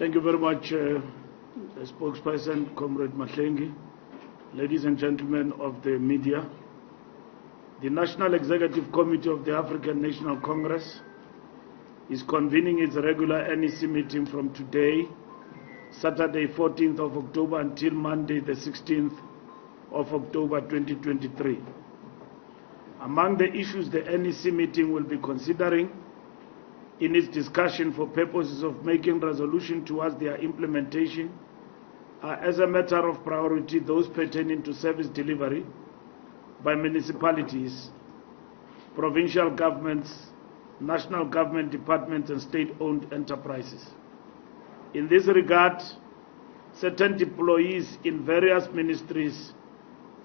Thank you very much, spokesperson, Comrade Mahlengi. Ladies and gentlemen of the media, the National Executive Committee of the African National Congress is convening its regular NEC meeting from today, Saturday 14th of October, until Monday the 16th of October 2023. Among the issues the NEC meeting will be considering in its discussion for purposes of making resolution towards their implementation are, as a matter of priority, those pertaining to service delivery by municipalities, provincial governments, national government departments, and state-owned enterprises. In this regard, certain employees in various ministries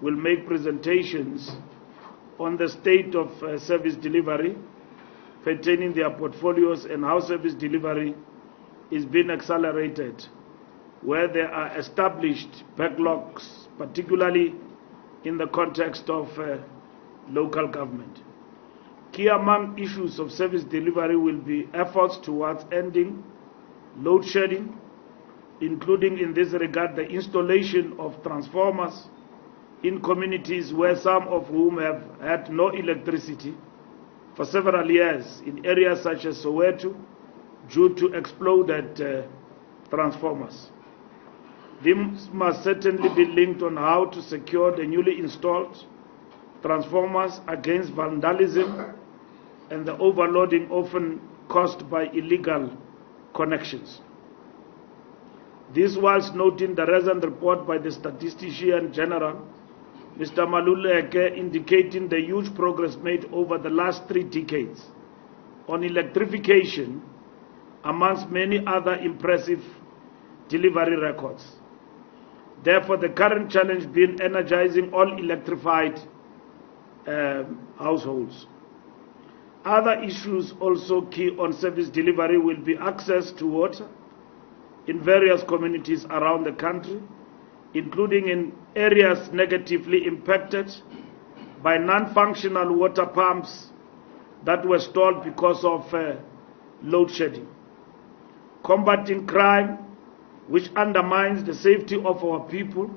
will make presentations on the state of service delivery pertaining their portfolios and how service delivery is being accelerated, where there are established backlogs, particularly in the context of local government. Key among issues of service delivery will be efforts towards ending load shedding, including in this regard the installation of transformers in communities where some of whom have had no electricity for several years in areas such as Soweto due to exploded transformers. These must certainly be linked on how to secure the newly installed transformers against vandalism and the overloading often caused by illegal connections. This whilst noting the recent report by the Statistician General, Mr. Mbalula, indicating the huge progress made over the last 3 decades on electrification, amongst many other impressive delivery records. Therefore, the current challenge being energizing all electrified households. Other issues also key on service delivery will be access to water in various communities around the country, including in areas negatively impacted by non-functional water pumps that were stalled because of load shedding. Combating crime, which undermines the safety of our people,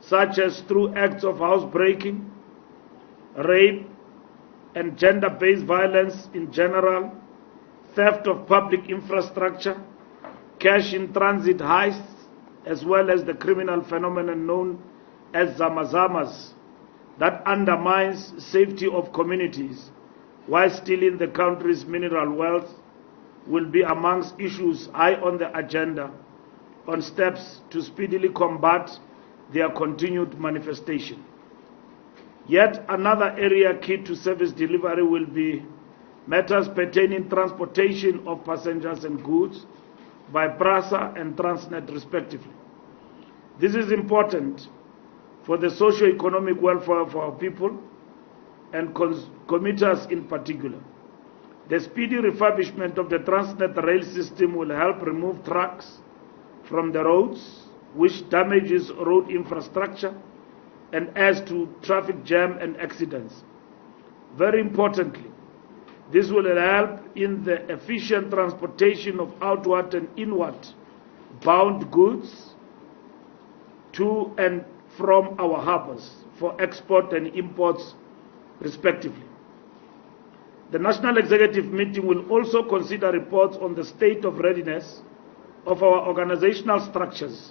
such as through acts of housebreaking, rape, and gender-based violence in general, theft of public infrastructure, cash in transit heists, as well as the criminal phenomenon known as zamazamas that undermines safety of communities while stealing the country's mineral wealth, will be amongst issues high on the agenda on steps to speedily combat their continued manifestation. Yet another area key to service delivery will be matters pertaining transportation of passengers and goods by PRASA and Transnet respectively. This is important for the socio-economic welfare of our people and commuters in particular. The speedy refurbishment of the Transnet rail system will help remove trucks from the roads, which damages road infrastructure and adds to traffic jam and accidents. Very importantly, this will help in the efficient transportation of outward and inward bound goods to and from our harbors for export and imports respectively. The National Executive Meeting will also consider reports on the state of readiness of our organizational structures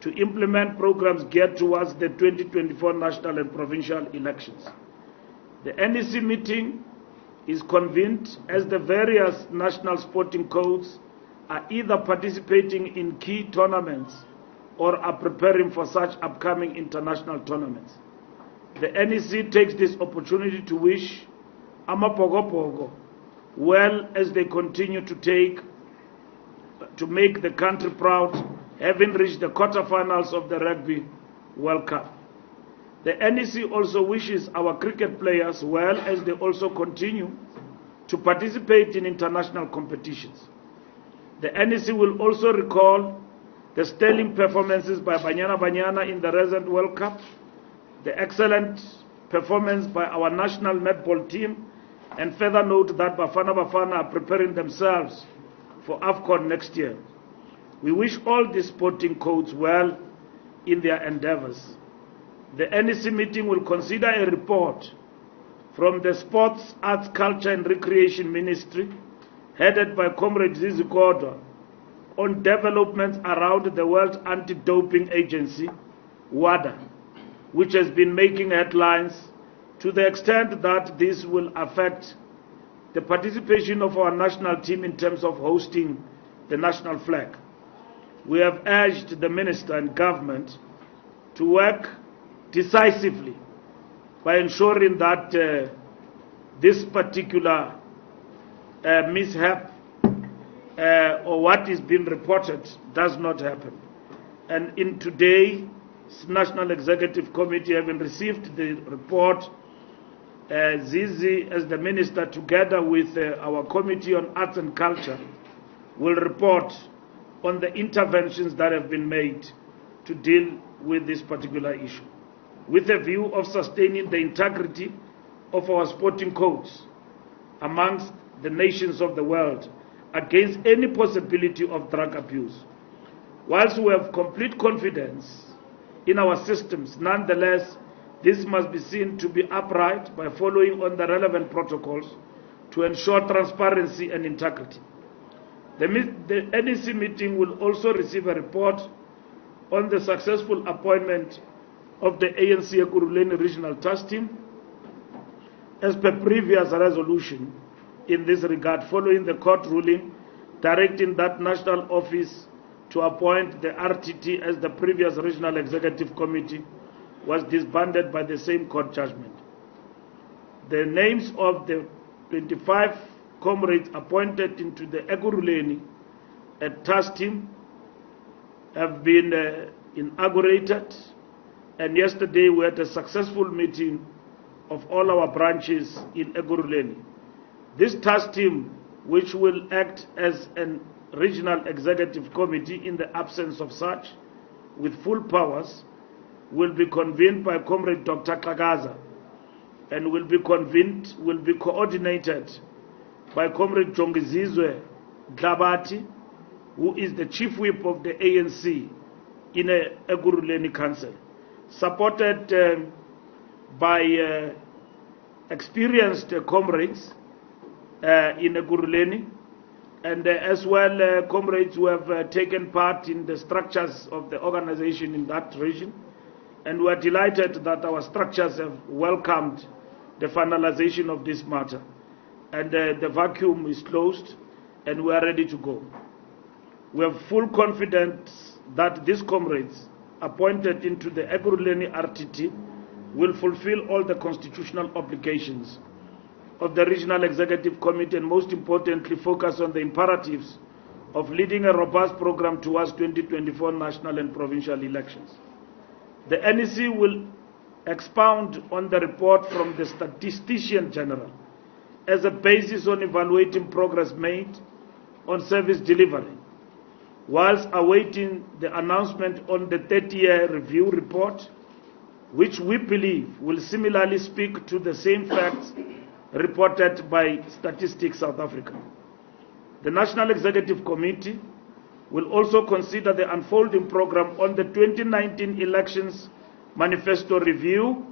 to implement programs geared towards the 2024 national and provincial elections. The NEC meeting is convened as the various national sporting codes are either participating in key tournaments or are preparing for such upcoming international tournaments. The NEC takes this opportunity to wish Amapogopogo well as they continue to make the country proud, having reached the quarterfinals of the Rugby World Cup. The NEC also wishes our cricket players well as they also continue to participate in international competitions. The NEC will also recall the sterling performances by Banyana in the recent World Cup, the excellent performance by our national netball team, and further note that Bafana are preparing themselves for AFCON next year. We wish all the sporting codes well in their endeavors. The NEC meeting will consider a report from the Sports, Arts, Culture and Recreation Ministry, headed by Comrade Zizi Kodwa, on developments around the World Anti-Doping Agency, WADA, which has been making headlines to the extent that this will affect the participation of our national team in terms of hosting the national flag. We have urged the Minister and Government to work decisively by ensuring that this particular mishap or what is being reported does not happen. And in today's National Executive Committee, having received the report, Zizi, as the Minister, together with our Committee on Arts and Culture, will report on the interventions that have been made to deal with this particular issue, with a view of sustaining the integrity of our sporting codes amongst the nations of the world against any possibility of drug abuse. Whilst we have complete confidence in our systems, nonetheless, this must be seen to be upright by following on the relevant protocols to ensure transparency and integrity. The NEC meeting will also receive a report on the successful appointment of the ANC Ekurhuleni Regional Task Team as per previous resolution in this regard, following the court ruling directing that national office to appoint the RTT as the previous Regional Executive Committee was disbanded by the same court judgment. The names of the 25 comrades appointed into the Ekurhuleni task team have been inaugurated, and yesterday we had a successful meeting of all our branches in Ekurhuleni. This task team, which will act as a regional executive committee in the absence of such, with full powers, will be convened by Comrade Dr. Kagaza and will be coordinated by Comrade Jongizizwe Dlabati, who is the chief whip of the ANC in a Ekurhuleni Council, supported by experienced comrades in Ekurhuleni, and as well comrades who have taken part in the structures of the organization in that region. And we are delighted that our structures have welcomed the finalization of this matter. And the vacuum is closed, and we are ready to go. We have full confidence that these comrades appointed into the Ekurhuleni RTT will fulfill all the constitutional obligations of the Regional Executive Committee, and most importantly focus on the imperatives of leading a robust program towards 2024 national and provincial elections. The NEC will expound on the report from the Statistician General as a basis on evaluating progress made on service delivery, whilst awaiting the announcement on the 30-year review report, which we believe will similarly speak to the same facts reported by Statistics South Africa. The National Executive Committee will also consider the unfolding program on the 2019 elections manifesto review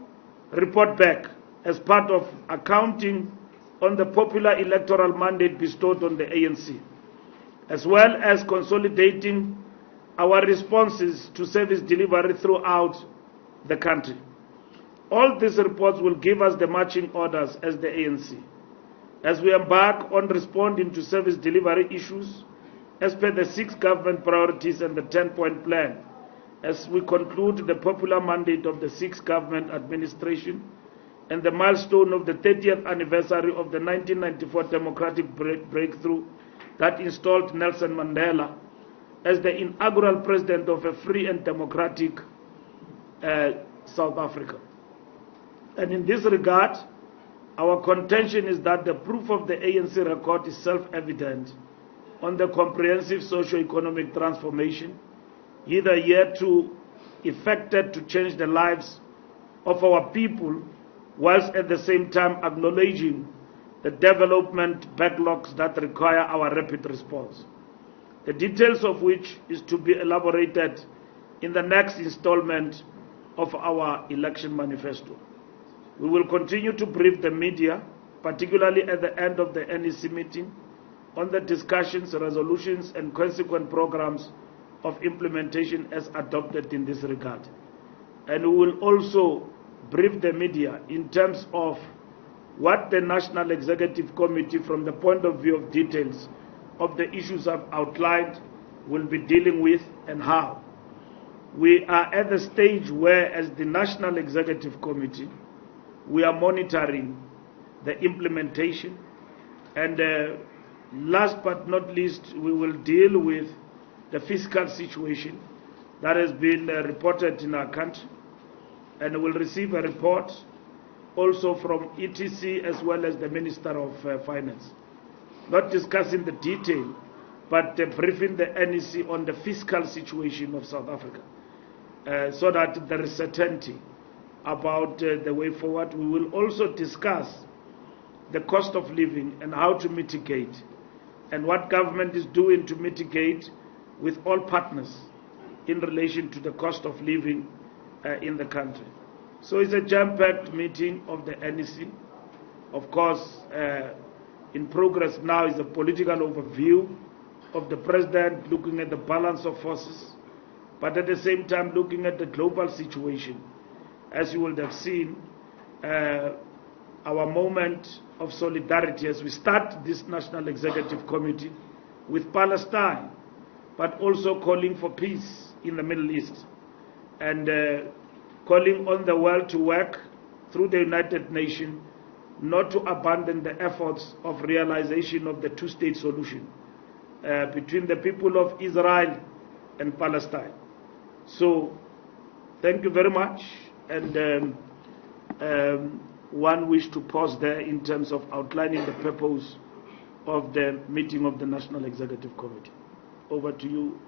report back as part of accounting on the popular electoral mandate bestowed on the ANC, as well as consolidating our responses to service delivery throughout the country. All these reports will give us the marching orders as the ANC, as we embark on responding to service delivery issues as per the 6 government priorities and the 10-point plan, as we conclude the popular mandate of the 6th government administration and the milestone of the 30th anniversary of the 1994 democratic breakthrough that installed Nelson Mandela as the inaugural president of a free and democratic South Africa. And in this regard, our contention is that the proof of the ANC record is self-evident on the comprehensive socio-economic transformation either yet to effected to change the lives of our people, whilst at the same time acknowledging the development backlogs that require our rapid response. the details of which is to be elaborated in the next installment of our election manifesto. We will continue to brief the media, particularly at the end of the NEC meeting, on the discussions, resolutions, and consequent programs of implementation as adopted in this regard. And we will also brief the media in terms of what the National Executive Committee, from the point of view of details of the issues I've outlined, will be dealing with and how. We are at the stage where, as the National Executive Committee, we are monitoring the implementation, and last but not least, we will deal with the fiscal situation that has been reported in our country, and we'll receive a report also from ETC as well as the Minister of Finance, not discussing the detail, but briefing the NEC on the fiscal situation of South Africa, so that there is certainty about the way forward. We will also discuss the cost of living and how to mitigate, and what government is doing to mitigate with all partners in relation to the cost of living in the country. So it's a jam-packed meeting of the NEC. Of course, in progress now is a political overview of the president, looking at the balance of forces, but at the same time looking at the global situation. As you would have seen, our moment of solidarity as we start this National Executive Committee with Palestine, but also calling for peace in the Middle East, and calling on the world to work through the United Nations not to abandon the efforts of realization of the two-state solution between the people of Israel and Palestine. So, thank you very much, and one wish to pause there in terms of outlining the purpose of the meeting of the National Executive Committee. Over to you,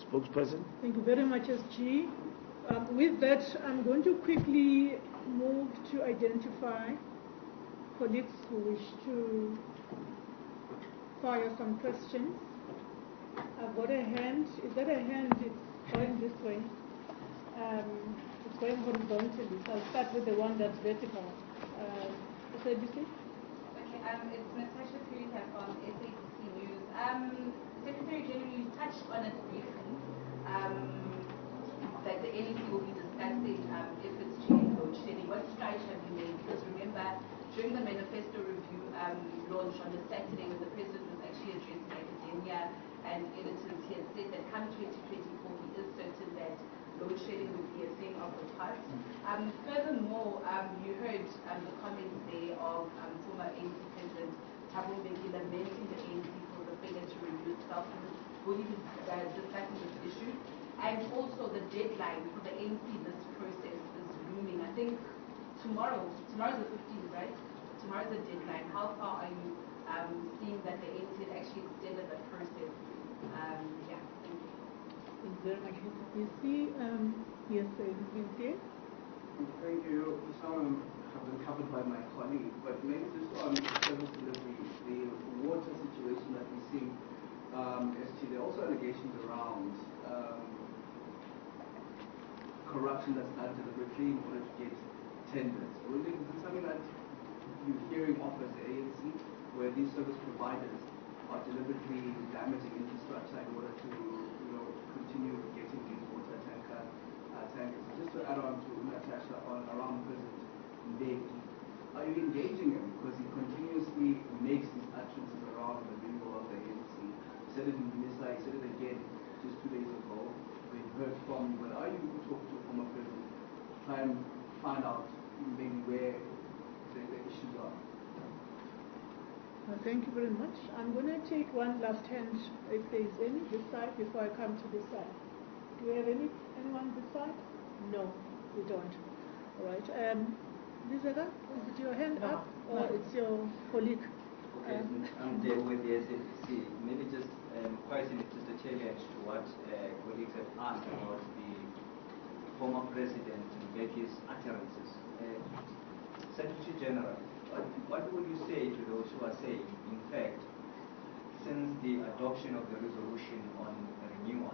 spokesperson. Thank you very much, SG. With that, I'm going to quickly move to identify colleagues who wish to fire some questions. I've got a hand. Is that a hand? It's going this way. It's going horizontally. So I'll start with the one that's vertical. SABC? Okay, it's Natasha Purita from SABC News. Secretary General, you touched on it briefly, that the NEC will be discussing efforts to end load shedding. What strides have you made? Because remember, during the manifesto review launch on the Saturday, when the President was actually addressing academia and editors, he had said that come 2024, he is certain that load shedding would be a thing of the past. Furthermore, you heard the comments there of former ANC President Thabo Mbeki lamenting the ANC for the failure to review itself. Will you be discussing this issue? And also the deadline for the ANC, this process is looming. I think tomorrow's the 15th, right? Tomorrow's the deadline. How far are you seeing that the ANC has actually extended the process? Yeah, thank you. Thank you very much. You see, yes, Vincent. Thank you. Some have been covered by my colleague, but maybe just on service delivery, the water situation that we see, there are also allegations around corruption that's done deliberately in order to get tenders. Is this something that you're hearing of as the ANC, where these service providers are deliberately damaging infrastructure in order to, continue getting these water tankers? Just to add on to Natasha around President Mbeki, are you engaging him because he continuously makes these utterances around the removal of the ANC? He said it in Minisa, he said it again just 2 days ago. We've heard from you, but are you talking to former president, try and find out maybe where the issues are? Thank you very much. I'm going to take one last hand, if there is any, this side, before I come to this side. Do we have anyone this side? No, we don't. All right. Lizaka, is it your hand up or it's your colleague? Okay, I'm there with the SAPC. Maybe just quite just a challenge to what colleagues have asked about the former president Mbeki's utterances. Secretary General, what would you say to those who are saying, in fact, since the adoption of the resolution on renewal.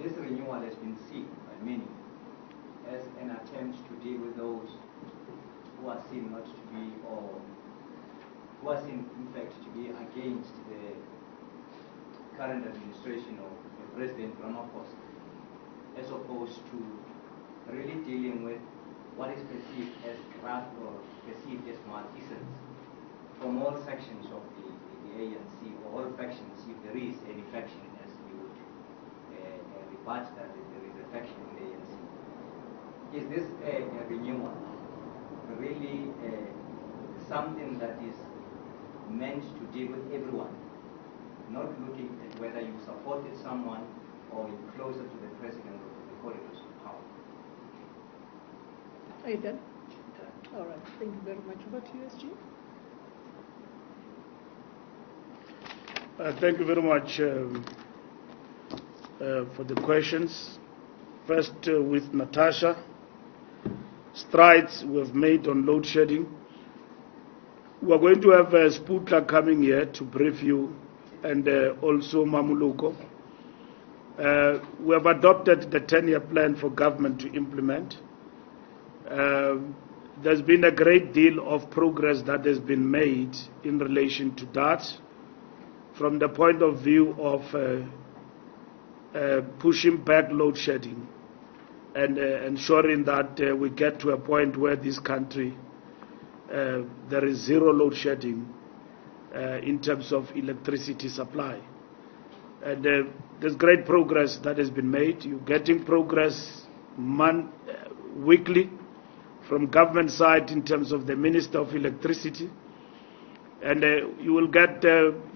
This renewal has been seen by many as an attempt to deal with those who are seen not to be, or who are seen in fact to be against the current administration of President Ramaphosa, as opposed to really dealing with what is perceived as graft or perceived as malfeasance from all sections of the ANC, or all factions, if there is any faction, as we would rebut that there is a faction in the ANC. Is this a renewal really something that is meant to deal with everyone, not looking at whether you supported someone or you're closer to the president of the corridors of power? Are you done? All right, thank you very much. Over to you, SG. Thank you very much for the questions. First, with Natasha, strides we've made on load shedding. We're going to have Sputla coming here to brief you, and also Mamuluko. We have adopted the 10-year plan for government to implement. There's been a great deal of progress that has been made in relation to that, from the point of view of pushing back load shedding and ensuring that we get to a point where this country, there is zero load shedding in terms of electricity supply. And there's great progress that has been made. You're getting progress weekly from government side in terms of the Minister of Electricity. And you will get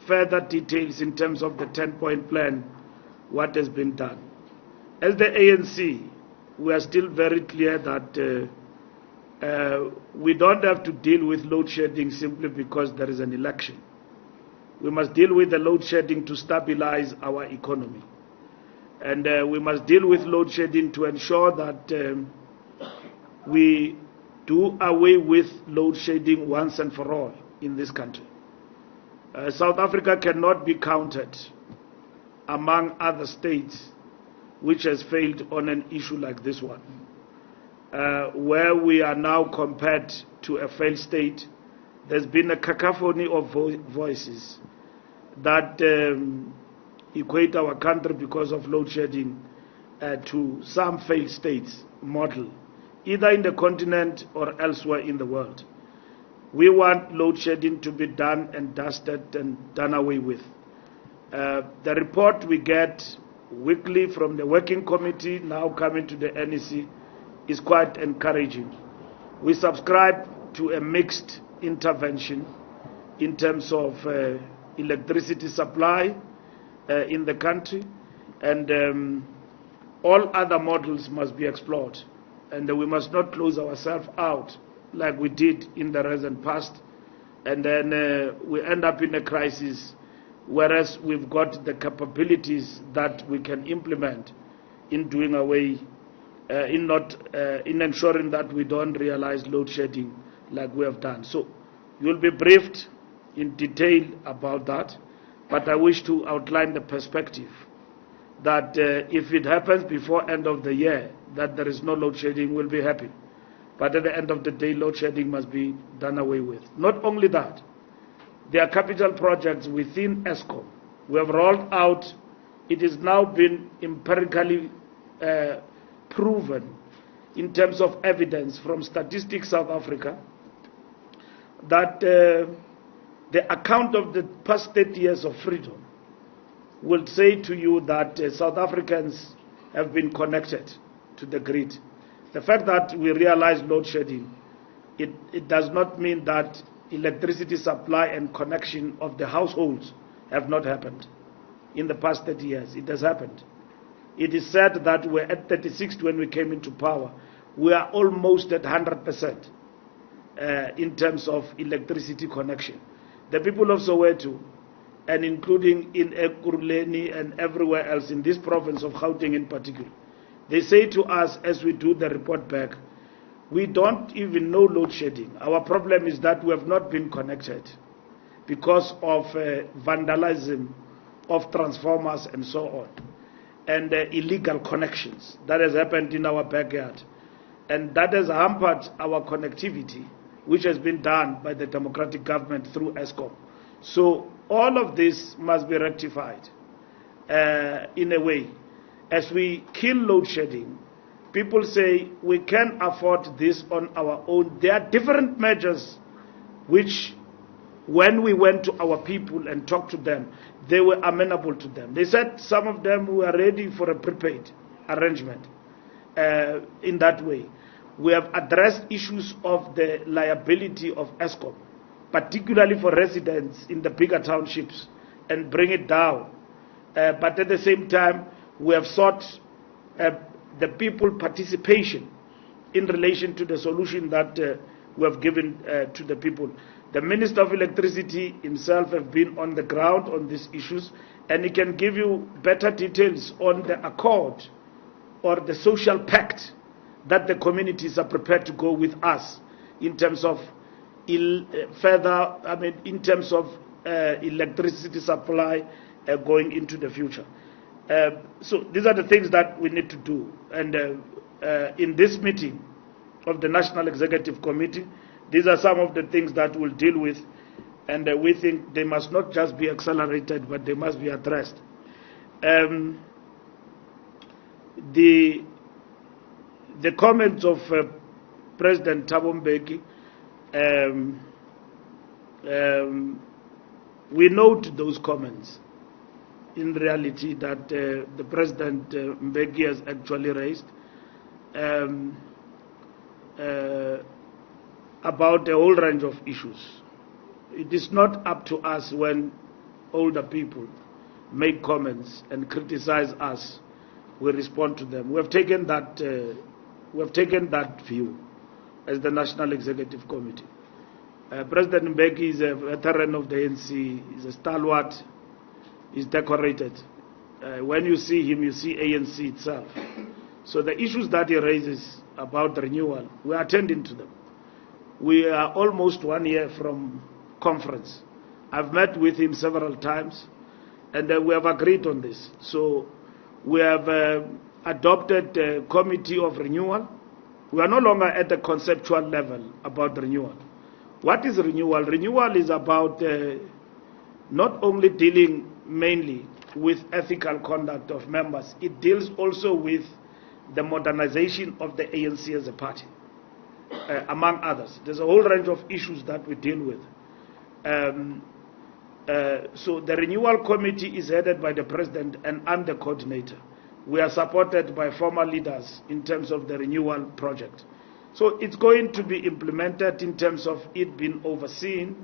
further details in terms of the 10-point plan, what has been done. As the ANC, we are still very clear that we don't have to deal with load shedding simply because there is an election. We must deal with the load shedding to stabilize our economy. And we must deal with load shedding to ensure that we do away with load shedding once and for all in this country. South Africa cannot be counted among other states which has failed on an issue like this one, where we are now compared to a failed state. There's been a cacophony of voices that equate our country because of load shedding to some failed states model, either in the continent or elsewhere in the world. We want load shedding to be done and dusted and done away with. The report we get weekly from the working committee, now coming to the NEC, is quite encouraging. We subscribe to a mixed intervention in terms of electricity supply in the country, and all other models must be explored, and we must not close ourselves out like we did in the recent past, and then we end up in a crisis, whereas we've got the capabilities that we can implement in doing away, in ensuring that we don't realize load shedding like we have done. So you'll be briefed in detail about that, but I wish to outline the perspective that if it happens before end of the year that there is no load shedding, we'll be happy. But at the end of the day, load shedding must be done away with. Not only that, there are capital projects within ESCOM. We have rolled out, it has now been empirically proven in terms of evidence from Statistics South Africa that the account of the past 30 years of freedom will say to you that South Africans have been connected to the grid. The fact that we realize load shedding, it does not mean that electricity supply and connection of the households have not happened in the past 30 years. It has happened. It is said that we're at 36 when we came into power. We are almost at 100% in terms of electricity connection. The people of Soweto, and including in Ekurhuleni and everywhere else in this province of Gauteng in particular, they say to us as we do the report back, we don't even know load shedding. Our problem is that we have not been connected. because of vandalism of transformers and so on, and illegal connections that has happened in our backyard. And that has hampered our connectivity, which has been done by the democratic government through ESCOM. So all of this must be rectified in a way. As we kill load shedding, people say we can afford this on our own. There are different measures which, when we went to our people and talked to them, they were amenable to them. They said some of them were ready for a prepaid arrangement in that way. We have addressed issues of the liability of ESCOM, particularly for residents in the bigger townships, and bring it down. But at the same time, we have sought the people participation in relation to the solution that we have given to the people. The Minister of Electricity himself have been on the ground on these issues, and he can give you better details on the accord or the social pact that the communities are prepared to go with us in terms of in terms of electricity supply going into the future. So these are the things that we need to do. And in this meeting of the National Executive Committee, these are some of the things that we'll deal with, and we think they must not just be accelerated, but they must be addressed. The comments of President Thabo Mbeki, we note those comments in reality that the President Mbeki has actually raised about a whole range of issues. It is not up to us when older people make comments and criticize us, we respond to them. We have taken that view as the National Executive Committee. President Mbeki is a veteran of the ANC, he's a stalwart, he's decorated. When you see him, you see ANC itself. So the issues that he raises about the renewal, we are attending to them. We are almost 1 year from conference. I've met with him several times, and we have agreed on this. So we have adopted a committee of renewal. We are no longer at the conceptual level about the renewal. What is renewal? Renewal is about not only dealing mainly with ethical conduct of members, it deals also with the modernization of the ANC as a party, among others. There's a whole range of issues that we deal with. So the renewal committee is headed by the president, and I'm the coordinator. We are supported by former leaders in terms of the renewal project. So it's going to be implemented in terms of it being overseen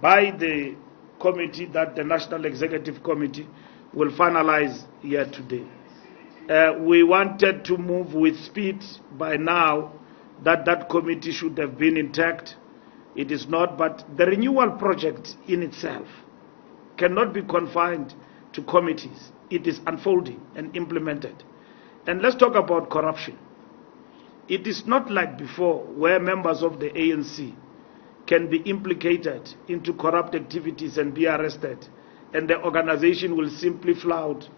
by the committee that the National Executive Committee will finalize here today. We wanted to move with speed by now, that committee should have been intact. It is not, but the renewal project in itself cannot be confined to committees. It is unfolding and implemented. And let's talk about corruption. It is not like before, where members of the ANC can be implicated into corrupt activities and be arrested, and the organization will simply flout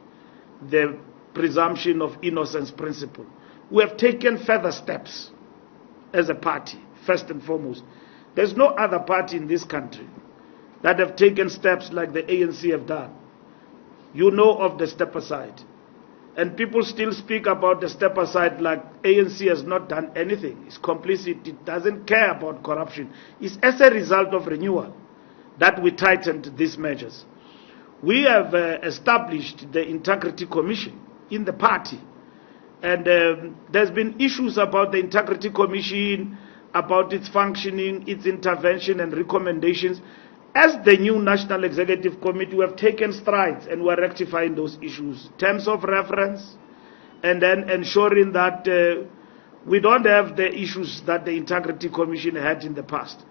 the presumption of innocence principle. We have taken further steps as a party, first and foremost. There's no other party in this country that have taken steps like the ANC have done. You know of the step aside. And people still speak about the step aside like ANC has not done anything. It's complicit. It doesn't care about corruption. It's as a result of renewal that we tightened these measures. We have established the Integrity Commission in the party. And there's been issues about the Integrity Commission, about its functioning, its intervention and recommendations. As the new National Executive Committee, we have taken strides and we're rectifying those issues. Terms of reference, and then ensuring that we don't have the issues that the Integrity Commission had in the past.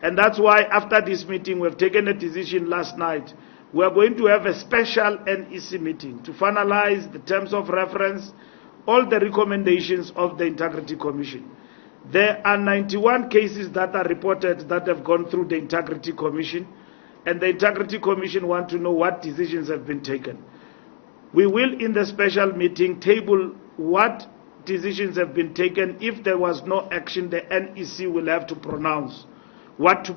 And that's why after this meeting, we have taken a decision last night. We are going to have a special NEC meeting to finalize the terms of reference, all the recommendations of the Integrity Commission. There are 91 cases that are reported that have gone through the Integrity Commission, and the Integrity Commission want to know what decisions have been taken. We will, in the special meeting, table what decisions have been taken. If there was no action, the NEC will have to pronounce what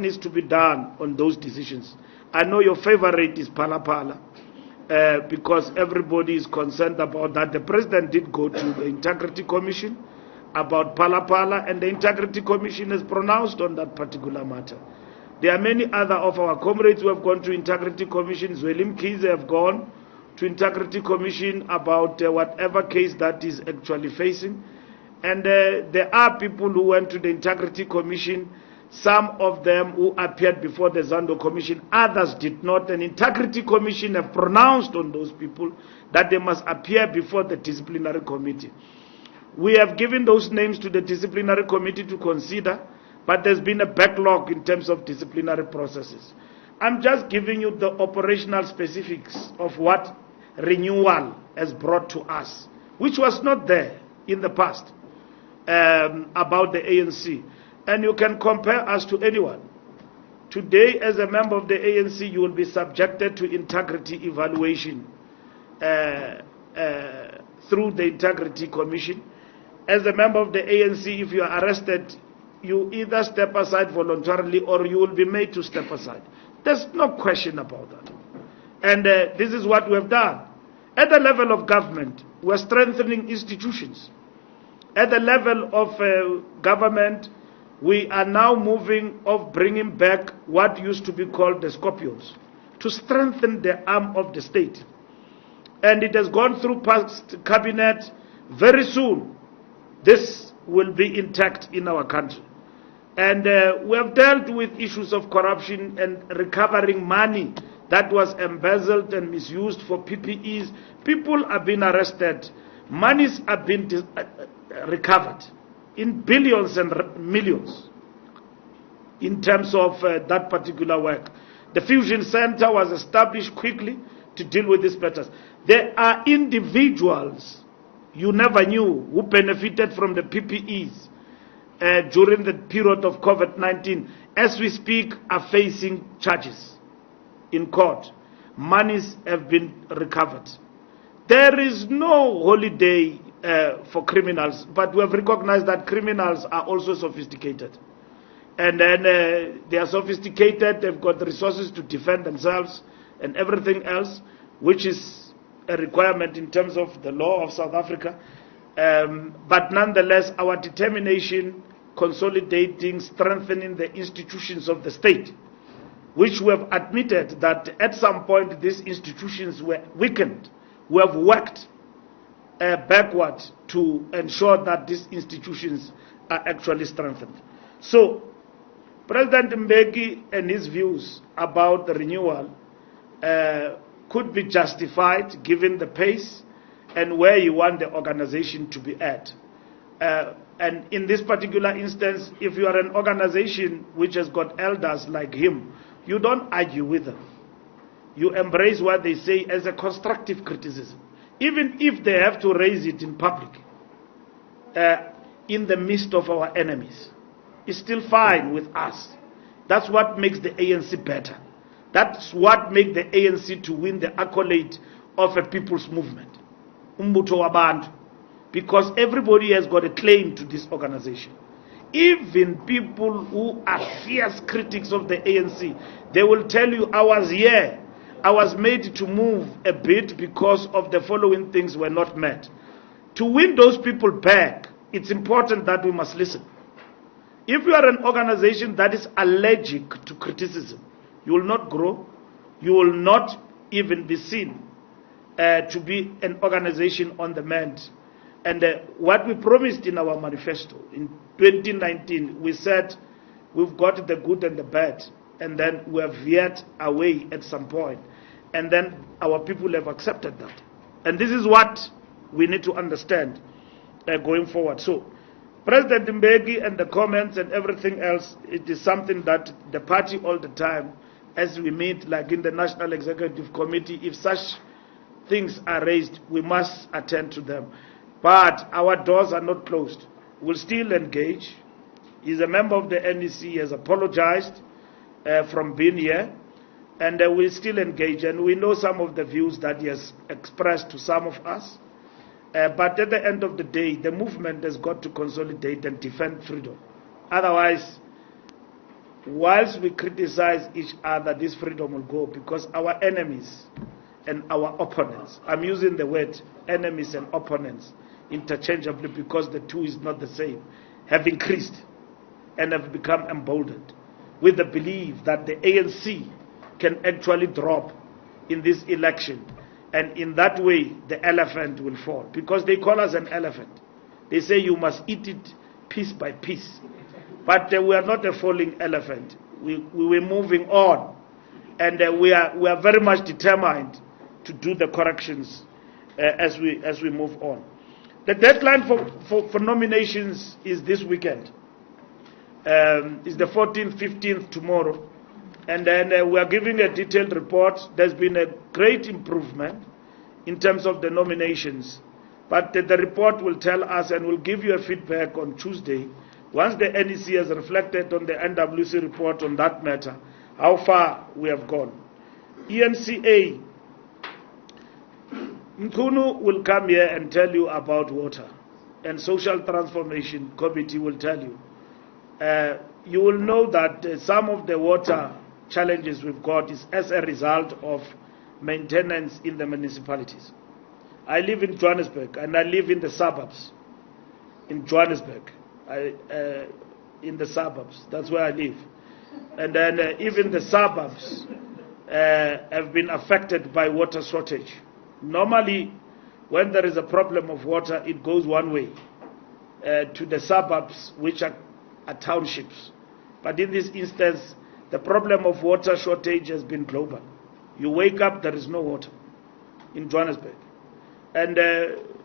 needs to be done on those decisions. I know your favorite is Phala Phala, because everybody is concerned about that. The President did go to the Integrity Commission about Phala Phala, and the Integrity Commission has pronounced on that particular matter. There are many other of our comrades who have gone to Integrity Commission. Zweli Mkhize have gone to Integrity Commission about whatever case that is actually facing. And there are people who went to the Integrity Commission, some of them who appeared before the Zondo Commission, others did not. And Integrity Commission have pronounced on those people that they must appear before the Disciplinary Committee. We have given those names to the Disciplinary Committee to consider, but there's been a backlog in terms of disciplinary processes. I'm just giving you the operational specifics of what renewal has brought to us, which was not there in the past, about the ANC. And you can compare us to anyone. Today, as a member of the ANC, you will be subjected to integrity evaluation through the Integrity Commission. As a member of the ANC, if you are arrested, you either step aside voluntarily or you will be made to step aside. There's no question about that. And this is what we have done. At the level of government, we're strengthening institutions. At the level of government, we are now moving of bringing back what used to be called the Scorpions to strengthen the arm of the state. And it has gone through past cabinet. Very soon, this will be intact in our country. And we have dealt with issues of corruption and recovering money that was embezzled and misused for PPEs. People have been arrested. Monies have been recovered in billions and millions in terms of that particular work. The Fusion Center was established quickly to deal with these matters. There are individuals you never knew who benefited from the PPEs during the period of COVID-19. As we speak, are facing charges in court. Monies have been recovered. There is no holiday for criminals, but we have recognized that criminals are also sophisticated. And then they are sophisticated, they've got the resources to defend themselves and everything else, which is a requirement in terms of the law of South Africa. But nonetheless, our determination, consolidating, strengthening the institutions of the state, which we have admitted that at some point these institutions were weakened. We have worked backward to ensure that these institutions are actually strengthened. So, President Mbeki and his views about the renewal could be justified given the pace and where you want the organization to be at. And in this particular instance, if you are an organization which has got elders like him, you don't argue with them. You embrace what they say as a constructive criticism, even if they have to raise it in public, in the midst of our enemies. It's still fine with us. That's what makes the ANC better. That's what makes the ANC to win the accolade of a people's movement. Umbuto wabantu. Because everybody has got a claim to this organization. Even people who are fierce critics of the ANC, they will tell you, I was here. I was made to move a bit because of the following things were not met. To win those people back, it's important that we must listen. If you are an organization that is allergic to criticism, you will not grow. You will not even be seen to be an organization on the mend. And what we promised in our manifesto in 2019, we said we've got the good and the bad, and then we have veered away at some point. And then our people have accepted that. And this is what we need to understand going forward. So, President Mbeki and the comments and everything else, it is something that the party all the time, as we meet, like in the National Executive Committee, if such things are raised, we must attend to them. But our doors are not closed. We'll still engage. He's a member of the NEC, he has apologized. from being here, and we still engage, and we know some of the views that he has expressed to some of us. But at the end of the day, the movement has got to consolidate and defend freedom. Otherwise, whilst we criticize each other, this freedom will go, because our enemies and our opponents, I'm using the word enemies and opponents interchangeably because the two is not the same, have increased and have become emboldened with the belief that the ANC can actually drop in this election, and in that way the elephant will fall, because they call us an elephant. They say you must eat it piece by piece, but we are not a falling elephant. We were moving on, and we are very much determined to do the corrections as we move on. The deadline for nominations is this weekend. Is the 14th, 15th tomorrow, and then we are giving a detailed report. There's been a great improvement in terms of the nominations, but the report will tell us, and we'll give you a feedback on Tuesday, once the NEC has reflected on the NWC report on that matter, how far we have gone. ENCA, Mkunu will come here and tell you about water, and Social Transformation Committee will tell you. You will know that some of the water challenges we've got is as a result of maintenance in the municipalities. I live in Johannesburg, and I live in the suburbs. In Johannesburg, in the suburbs, that's where I live. And then even the suburbs have been affected by water shortage. Normally, when there is a problem of water, it goes one way to the suburbs, which are townships. But in this instance, the problem of water shortage has been global. You wake up, there is no water in Johannesburg. And,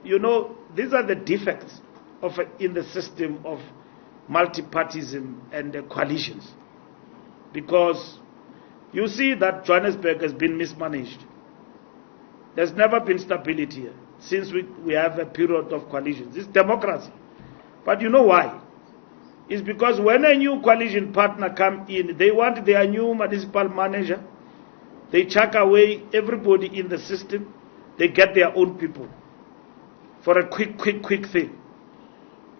you know, these are the defects in the system of multipartism and coalitions. Because you see that Johannesburg has been mismanaged. There's never been stability here since we have a period of coalitions. It's democracy. But you know why? It's because when a new coalition partner comes in, they want their new municipal manager. They chuck away everybody in the system. They get their own people for a quick thing.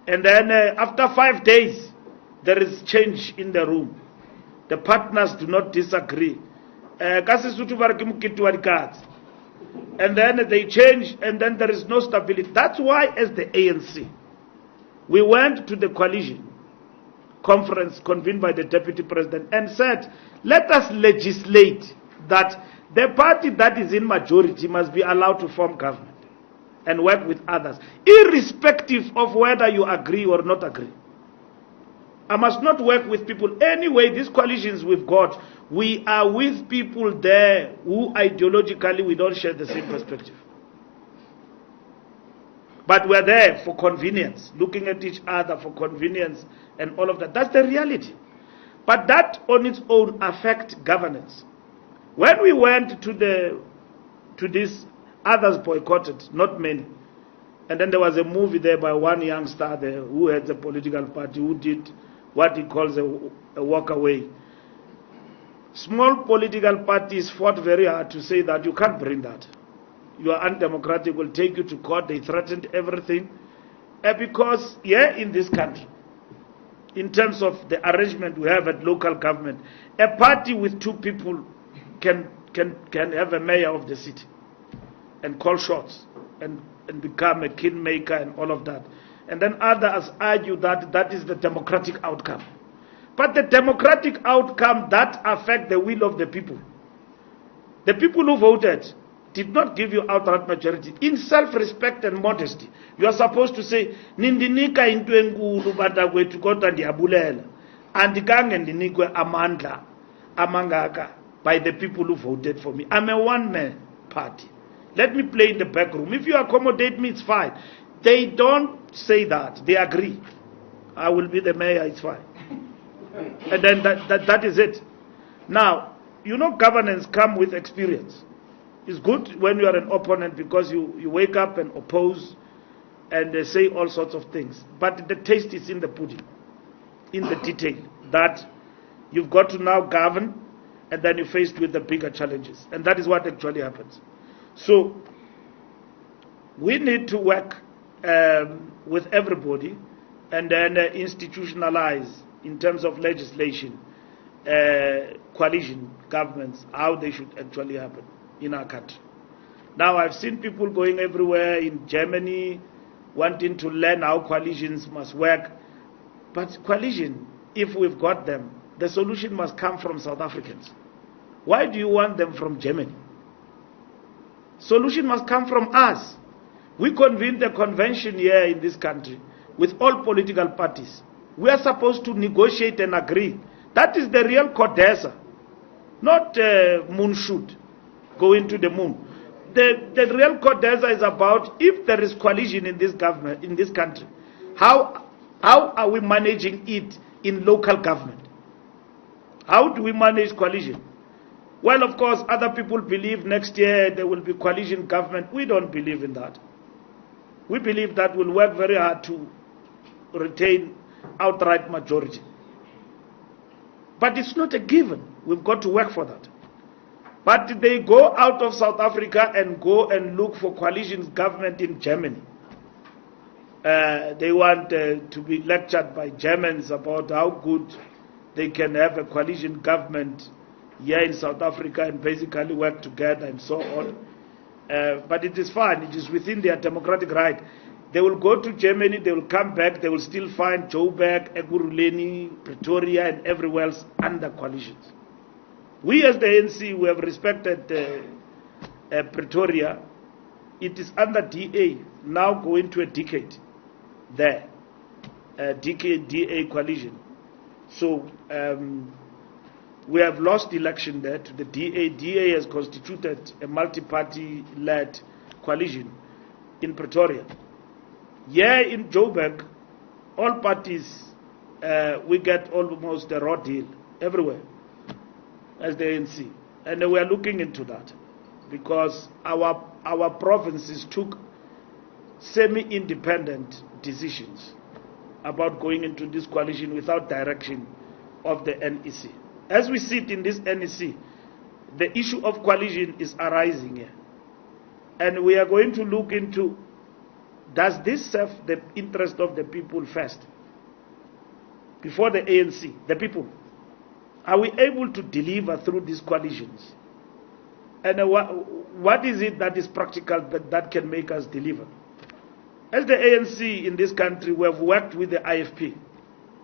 And then after 5 days, there is change in the room. The partners do not disagree. And then they change, and then there is no stability. That's why, as the ANC, we went to the coalition conference convened by the Deputy President and said, let us legislate that the party that is in majority must be allowed to form government and work with others, irrespective of whether you agree or not agree. I must not work with people. Anyway, these coalitions we've got, we are with people there who ideologically we don't share the same perspective. But we're there for convenience, looking at each other for convenience and all of that. That's the reality. But that on its own affects governance. When we went to this, others boycotted, not many. And then there was a movie there by one youngster there who had a political party who did what he calls a walk away. Small political parties fought very hard to say that you can't bring that. You are undemocratic, will take you to court. They threatened everything. Because here in this country, in terms of the arrangement we have at local government, a party with two people can have a mayor of the city and call shots and become a kingmaker and all of that. And then others argue that that is the democratic outcome. But the democratic outcome that affects the will of the people. The people who voted did not give you outright majority. In self-respect and modesty, you are supposed to say, Nindinika into enkulu badakwetu kodwa ndiyabulela. Andikange ndinikwe amandla amangaka by the people who voted for me. I'm a one-man party. Let me play in the back room. If you accommodate me, it's fine. They don't say that. They agree. I will be the mayor, it's fine. And then that is it. Now, you know, governance comes with experience. It's good when you are an opponent because you wake up and oppose and say all sorts of things. But the taste is in the pudding, in the detail, that You've got to now govern, and then you're faced with the bigger challenges. And that is what actually happens. So we need to work with everybody and then institutionalize in terms of legislation, coalition governments, how they should actually happen in our country. Now, I've seen people going everywhere in Germany wanting to learn how coalitions must work. But coalition, if we've got them, the solution must come from South Africans. Why do you want them from Germany? Solution must come from us. We convened a convention here in this country with all political parties. We are supposed to negotiate and agree. That is the real CODESA, not moonshoot, going to the moon. The real CODESA is about if there is coalition in this government, in this country, how are we managing it in local government? How do we manage coalition? Well, of course, other people believe next year there will be coalition government. We don't believe in that. We believe that we'll work very hard to retain outright majority. But it's not a given. We've got to work for that. But they go out of South Africa and go and look for coalition government in Germany. They want to be lectured by Germans about how good they can have a coalition government here in South Africa and basically work together and so on. But it is fine. It is within their democratic right. They will go to Germany, they will come back, they will still find Joburg, Ekurhuleni, Pretoria, and everywhere else under coalitions. We as the ANC, we have respected Pretoria. It is under DA, now going to a decade there, DA coalition. So we have lost the election there to the DA. DA has constituted a multi-party-led coalition in Pretoria. Here in Joburg, all parties, we get almost a raw deal everywhere as the ANC. And we are looking into that because our provinces took semi-independent decisions about going into this coalition without direction of the NEC. As we sit in this NEC, the issue of coalition is arising here. And we are going to look into, does this serve the interest of the people first? Before the ANC, the people. Are we able to deliver through these coalitions? And what is it that is practical that can make us deliver? As the ANC in this country, we have worked with the IFP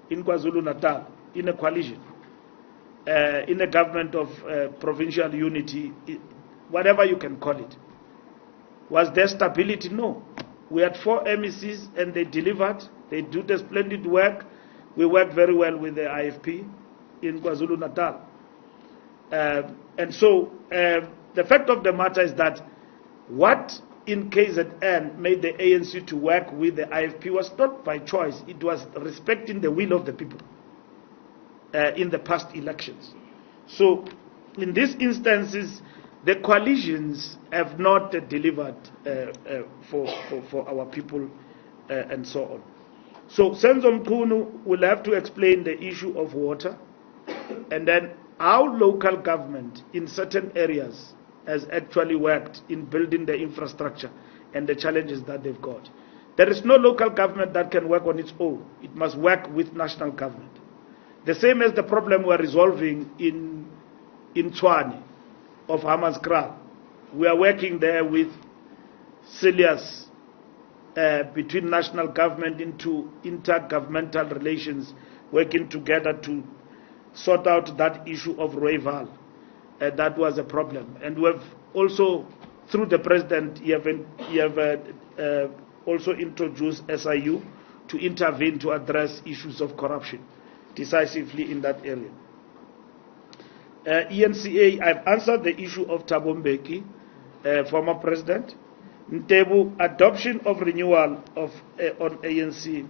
in KwaZulu-Natal in a coalition, in a government of provincial unity, whatever you can call it. Was there stability? No. We had 4 MECs and they delivered. They do the splendid work. We worked very well with the IFP in KwaZulu-Natal. And so the fact of the matter is that what in KZN made the ANC to work with the IFP was not by choice. It was respecting the will of the people in the past elections. So in these instances, the coalitions have not delivered for our people and so on. So Senzo Mkhunu will have to explain the issue of water and then how local government in certain areas has actually worked in building the infrastructure and the challenges that they've got. There is no local government that can work on its own. It must work with national government. The same as the problem we're resolving in Tshwane of Hammanskraal. We are working there with serious between national government into intergovernmental relations, working together to sort out that issue of Rooival. That was a problem. And we have also, through the president, you have also introduced SIU to intervene to address issues of corruption decisively in that area. ENCA, I've answered the issue of Thabo Mbeki, former president. Ntebu, adoption of renewal of on ANC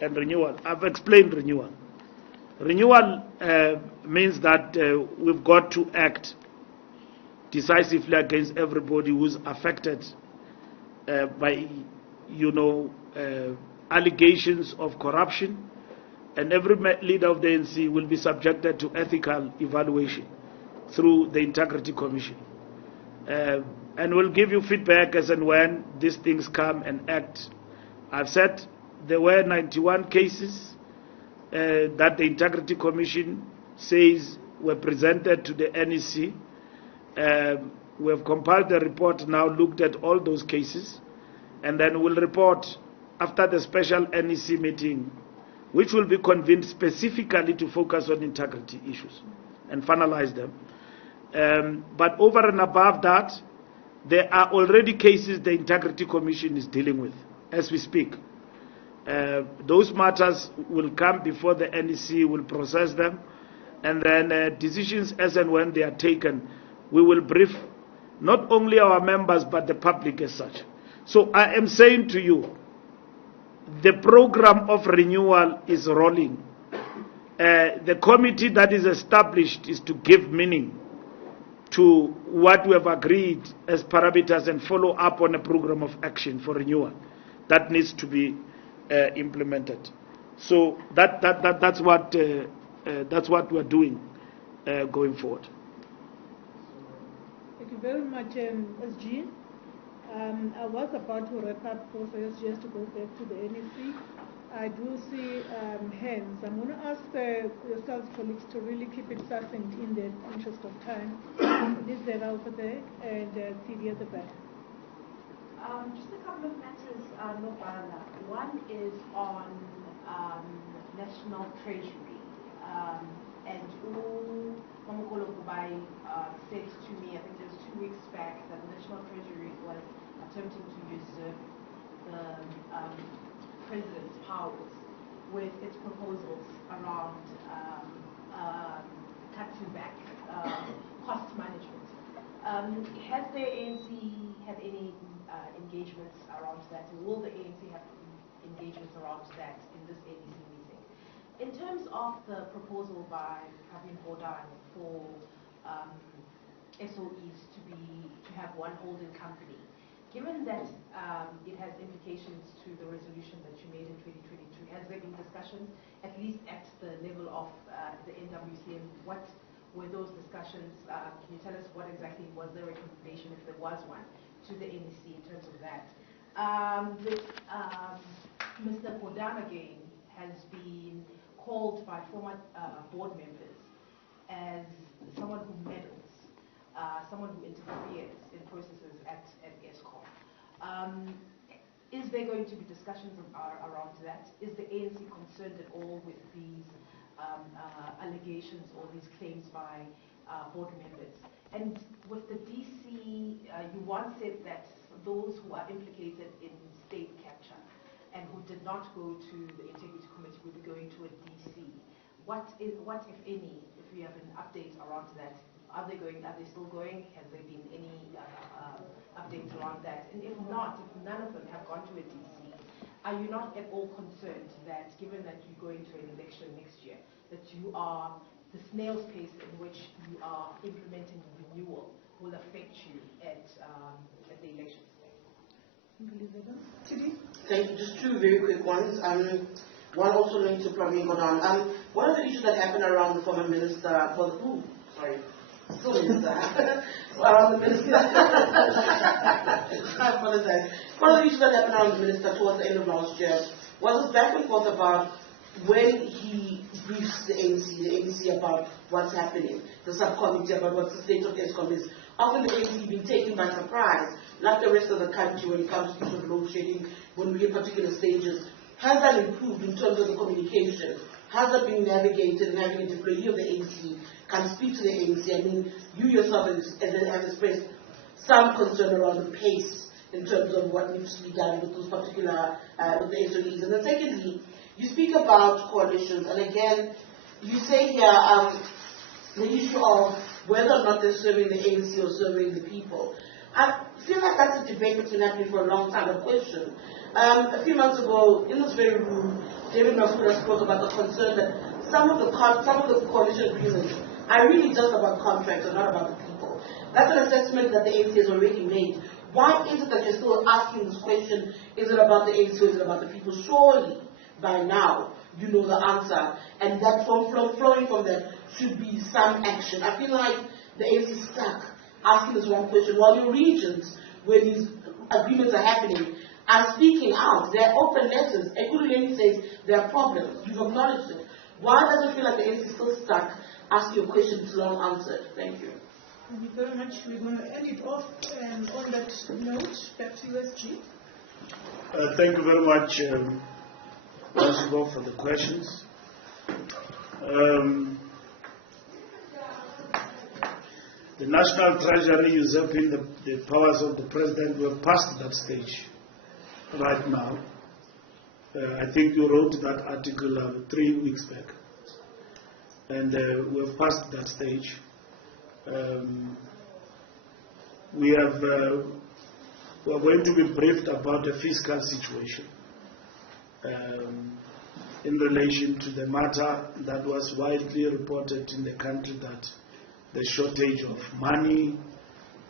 and renewal. I've explained renewal. Renewal means that we've got to act decisively against everybody who's affected by, allegations of corruption and every leader of the ANC will be subjected to ethical evaluation through the Integrity Commission. And we'll give you feedback as and when these things come and act. I've said there were 91 cases that the Integrity Commission says were presented to the NEC. We have compiled the report now, looked at all those cases, and then we'll report after the special NEC meeting, which will be convened specifically to focus on integrity issues and finalize them. But over and above that, there are already cases the Integrity Commission is dealing with as we speak. Those matters will come before the NEC will process them, and then decisions as and when they are taken, we will brief not only our members but the public as such. So I am saying to you, the program of renewal is rolling. The committee that is established is to give meaning to what we have agreed as parameters and follow up on a program of action for renewal that needs to be implemented. So that's what we're doing going forward. Thank you very much, SG. I was about to wrap up process just to go back to the NEC. I do see hands. I'm going to ask yourselves, colleagues, to really keep it succinct in the interest of time. Liz over there and Thidi at the back. Just a couple of matters, Unobhala. One is on National Treasury. And Mamukolo Kubai said to me, I think it was 2 weeks back, that the National Treasury was attempting to usurp the President's powers with its proposals around cutting back cost management. Has the ANC had any engagements around that? Will the ANC have engagements around that in this ANC meeting? In terms of the proposal by Pravin Gordhan for SOEs to have one holding company, given that it has implications to the resolution that you made in 2022, has there been discussions, at least at the level of the NWCM? What were those discussions? Can you tell us what exactly was the recommendation, if there was one, to the NEC in terms of that? Mr. Gordhan again has been called by former board members as someone who meddles, someone who interferes in processes at ESCOM. Is there going to be discussions around that? Is the ANC concerned at all with these allegations or these claims by board members? And with the DC, you once said that those who are implicated in state capture and who did not go to the Integrity Committee will be going to a DC. What, if any, if we have an update around that? Are they still going? Has there been any updates around that? And if not, if none of them have gone to a DC, are you not at all concerned that, given that you're going to an election next year, that you are, the snail's pace in which you are implementing renewal will affect you at the elections? Thank you. Just two very quick ones. One also linked to Pravin Gordhan. One of the issues that happened around the former minister, around the minister. I apologize. One of the issues that happened around the minister towards the end of last year was this back and forth about when he briefs the ANC about what's happening, the subcommittee about what the state of ESCOM is. Often the ANC being taken by surprise, like the rest of the country when it comes to issues of load shedding, when we get particular stages. Has that improved in terms of the communication? Has that been navigated and having a employee of the ANC can speak to the ANC? I mean, you yourself have expressed some concern around the pace in terms of what needs to be done with those particular, with the SOEs. And then secondly, you speak about coalitions, and again, you say here the issue of whether or not they're serving the ANC or serving the people. I feel like that's a debate that's been happening for a long time, a question. A few months ago, in this very room, David Mafula spoke about the concern that some of the coalition agreements are really just about contracts and not about the people. That's an assessment that the ANC has already made. Why is it that you're still asking this question? Is it about the ANC or is it about the people? Surely, by now, you know the answer, and that flowing from that should be some action. I feel like the ANC is stuck asking this one question while your regions where these agreements are happening are speaking out. They're open letters. Ekululeni says there are problems. You've acknowledged it. Why does it feel like the ANC is still stuck asking a question that's long answered? Thank you. Thank you very much. We're going to end it off on that note. Back to you, SG. Thank you very much, once again, for the questions. The National Treasury usurping the powers of the President, we're past that stage right now. I think you wrote that article 3 weeks back, and we're past that stage. We are going to be briefed about the fiscal situation in relation to the matter that was widely reported in the country, that the shortage of money,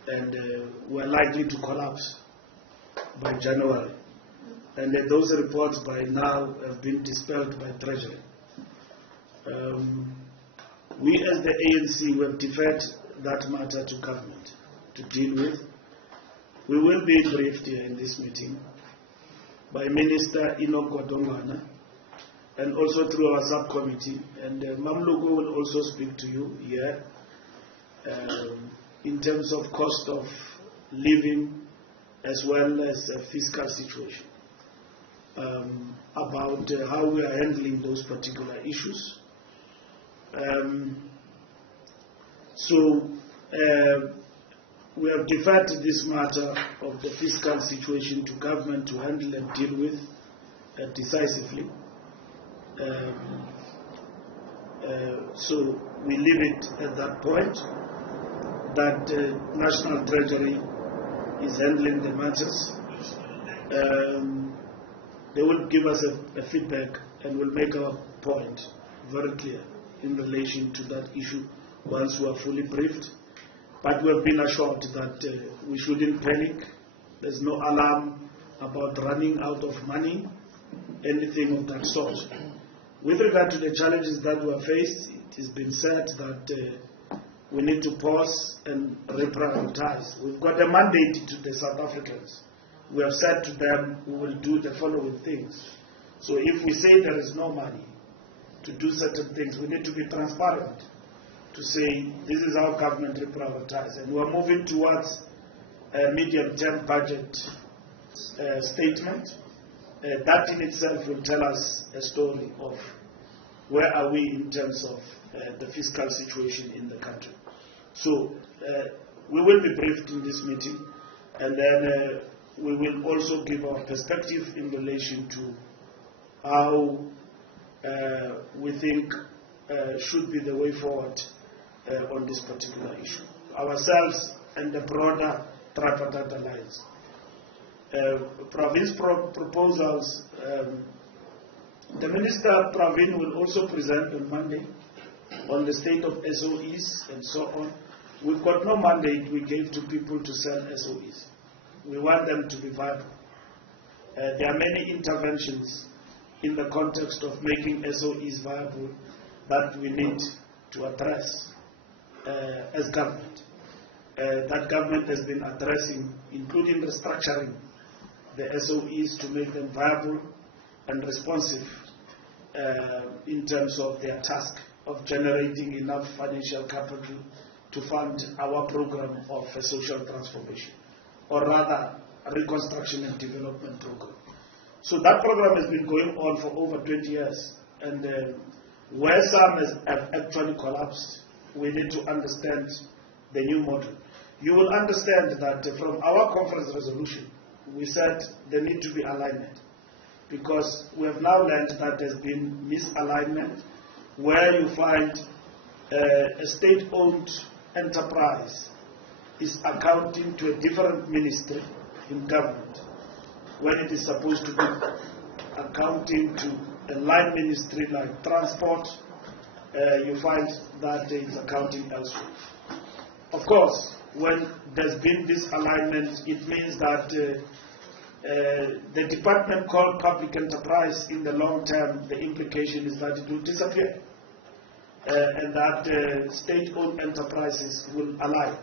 and we're likely to collapse by January. And those reports by now have been dispelled by Treasury. We as the ANC, we have deferred that matter to government to deal with. We will be briefed here in this meeting by Minister Unobhala and also through our subcommittee, and Mamluko will also speak to you here in terms of cost of living as well as fiscal situation, about how we are handling those particular issues. We have deferred this matter of the fiscal situation to government to handle and deal with decisively. So we leave it at that point, that National Treasury is handling the matters. They will give us a feedback and will make our point very clear in relation to that issue once we are fully briefed. But we have been assured that we shouldn't panic. There's no alarm about running out of money, anything of that sort. With regard to the challenges that we are faced, it has been said that we need to pause and reprioritize. We've got a mandate to the South Africans. We have said to them we will do the following things. So if we say there is no money to do certain things, we need to be transparent to say this is how government reprioritize. And we are moving towards a medium-term budget statement. That in itself will tell us a story of where are we in terms of the fiscal situation in the country. So we will be briefed in this meeting, and then we will also give our perspective in relation to how we think should be the way forward on this particular issue, ourselves and the broader tripartite alliance. Pravin's proposals, the Minister Pravin will also present on Monday on the state of SOEs and so on. We've got no mandate we gave to people to sell SOEs. We want them to be viable. There are many interventions in the context of making SOEs viable that we need to address as government. That government has been addressing, including restructuring the SOEs to make them viable and responsive in terms of their task of generating enough financial capital to fund our program of social transformation, or rather a reconstruction and development program. So that program has been going on for over 20 years, and where some have actually collapsed, we need to understand the new model. You will understand that from our conference resolution, we said there need to be alignment, because we have now learned that there's been misalignment where you find a state-owned enterprise is accounting to a different ministry in government when it is supposed to be accounting to a line ministry like transport. You find that it's accounting elsewhere. Of course, when there's been this alignment, it means that the department called public enterprise, in the long term, the implication is that it will disappear, and that state-owned enterprises will ally,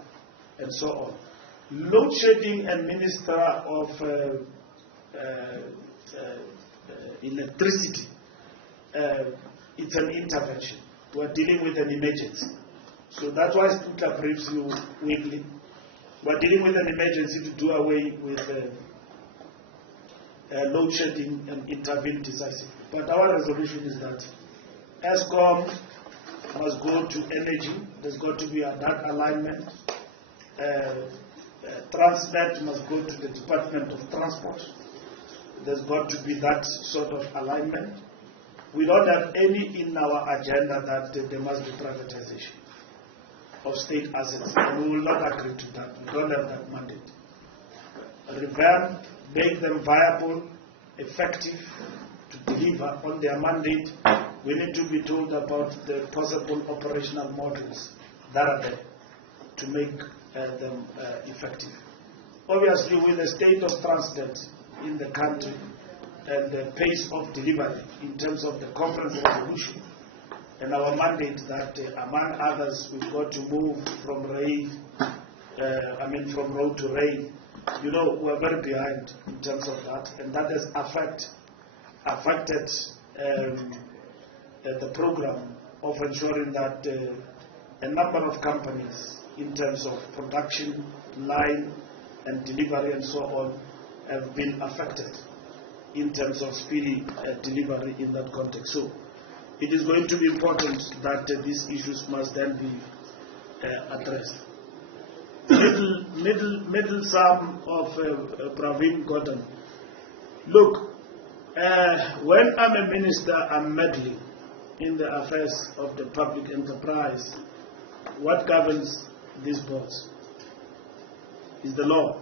and so on. Load shedding and Minister of Electricity, it's an intervention. We're dealing with an emergency. So that's why Stutla briefs you weekly. We're dealing with an emergency to do away with load shedding and intervene decisively. But our resolution is that ESCOM must go to energy. There's got to be that alignment. Transnet must go to the Department of Transport. There's got to be that sort of alignment. We don't have any in our agenda that there must be privatization of state assets, and we will not agree to that. We don't have that mandate. Revamp, make them viable, effective, to deliver on their mandate. We need to be told about the possible operational models that are there to make them effective. Obviously, with the state of Transnet in the country and the pace of delivery in terms of the conference resolution and our mandate that, among others, we've got to move from from road to rail. You know, we're very behind in terms of that, and that has affected the program of ensuring that a number of companies, in terms of production, line, and delivery, and so on, have been affected in terms of speedy delivery in that context. So it is going to be important that these issues must then be addressed. Middle sum of Praveen Gordon. Look, when I'm a minister, I'm meddling in the affairs of the public enterprise. What governs these boards is the law.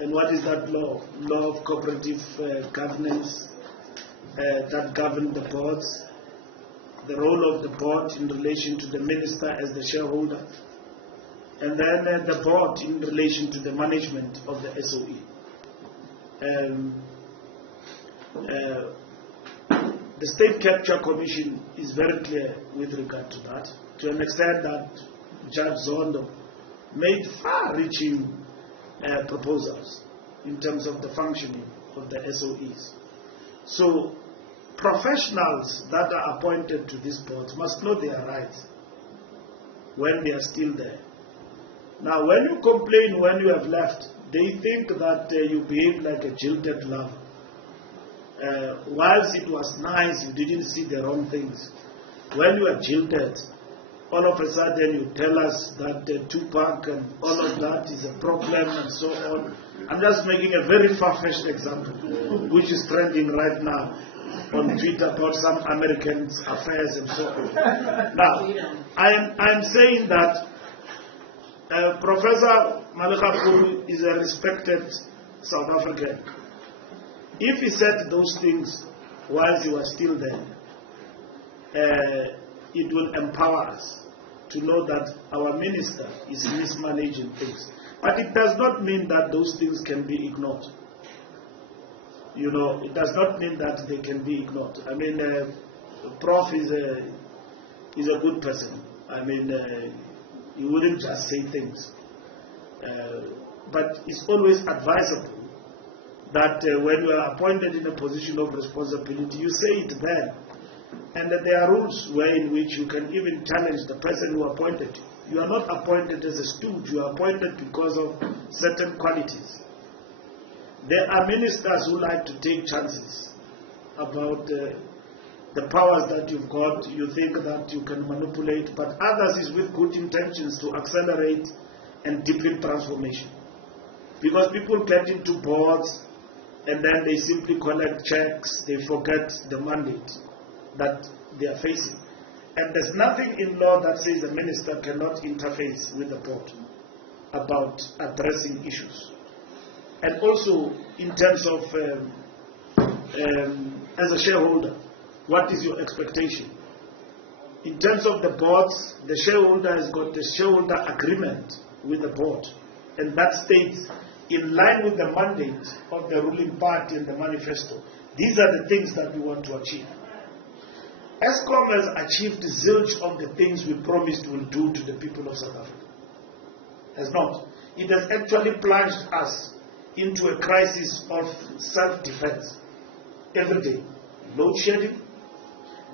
And what is that law? Law of cooperative governance that govern the boards, the role of the board in relation to the minister as the shareholder, and then the board in relation to the management of the SOE. The State Capture Commission is very clear with regard to that, to an extent that Judge Zondo made far-reaching proposals in terms of the functioning of the SOEs. So professionals that are appointed to these boards must know their rights when they are still there. Now, when you complain when you have left, they think that you behave like a jilted lover. Whilst it was nice, you didn't see the wrong things. When you are jilted, all of a sudden you tell us that Tupac and all of that is a problem and so on. I'm just making a very far-fetched example, which is trending right now on Twitter about some Americans' affairs and so on. Now, I'm saying that Professor Malekapuru is a respected South African. If he said those things while he was still there, it will empower us to know that our minister is mismanaging things. But it does not mean that those things can be ignored. You know, it does not mean that they can be ignored. I mean, Prof is a good person. I mean, he wouldn't just say things. But it's always advisable that when you are appointed in a position of responsibility, you say it then. And that there are rules in which you can even challenge the person who appointed you. You are not appointed as a stooge, you are appointed because of certain qualities. There are ministers who like to take chances about the powers that you've got. You think that you can manipulate, but others is with good intentions to accelerate and deepen transformation. Because people get into boards and then they simply collect checks, they forget the mandate that they are facing. And there's nothing in law that says the minister cannot interface with the board about addressing issues. And also, in terms of, as a shareholder, what is your expectation? In terms of the boards, the shareholder has got the shareholder agreement with the board. And that states in line with the mandate of the ruling party and the manifesto. These are the things that we want to achieve. ESCOM has achieved zilch of the things we promised we'll do to the people of South Africa. Has not. It has actually plunged us into a crisis of self-defense every day. Load shedding,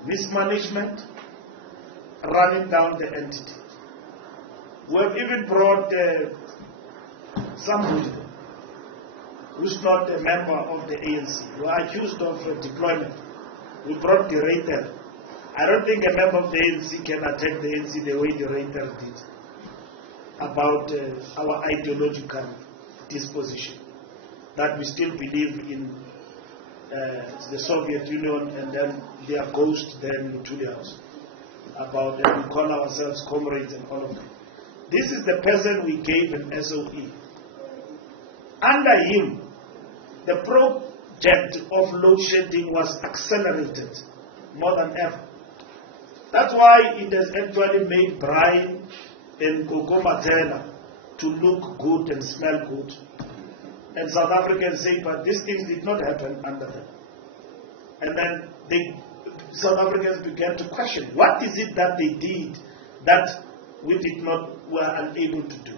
mismanagement, running down the entity. We have even brought somebody who's not a member of the ANC, who are accused of deployment. We brought the Reiter. I don't think a member of the ANC can attack the ANC the way the Reiter did about our ideological disposition, that we still believe in the Soviet Union and then their ghost there in Lutuli House, about we call ourselves comrades and all of that. This is the person we gave an SOE. Under him, the project of load shedding was accelerated more than ever. That's why it has actually made Brian and Gogo Matela to look good and smell good. And South Africans say, but these things did not happen under them. And then South Africans began to question, what is it that they did that we were unable to do?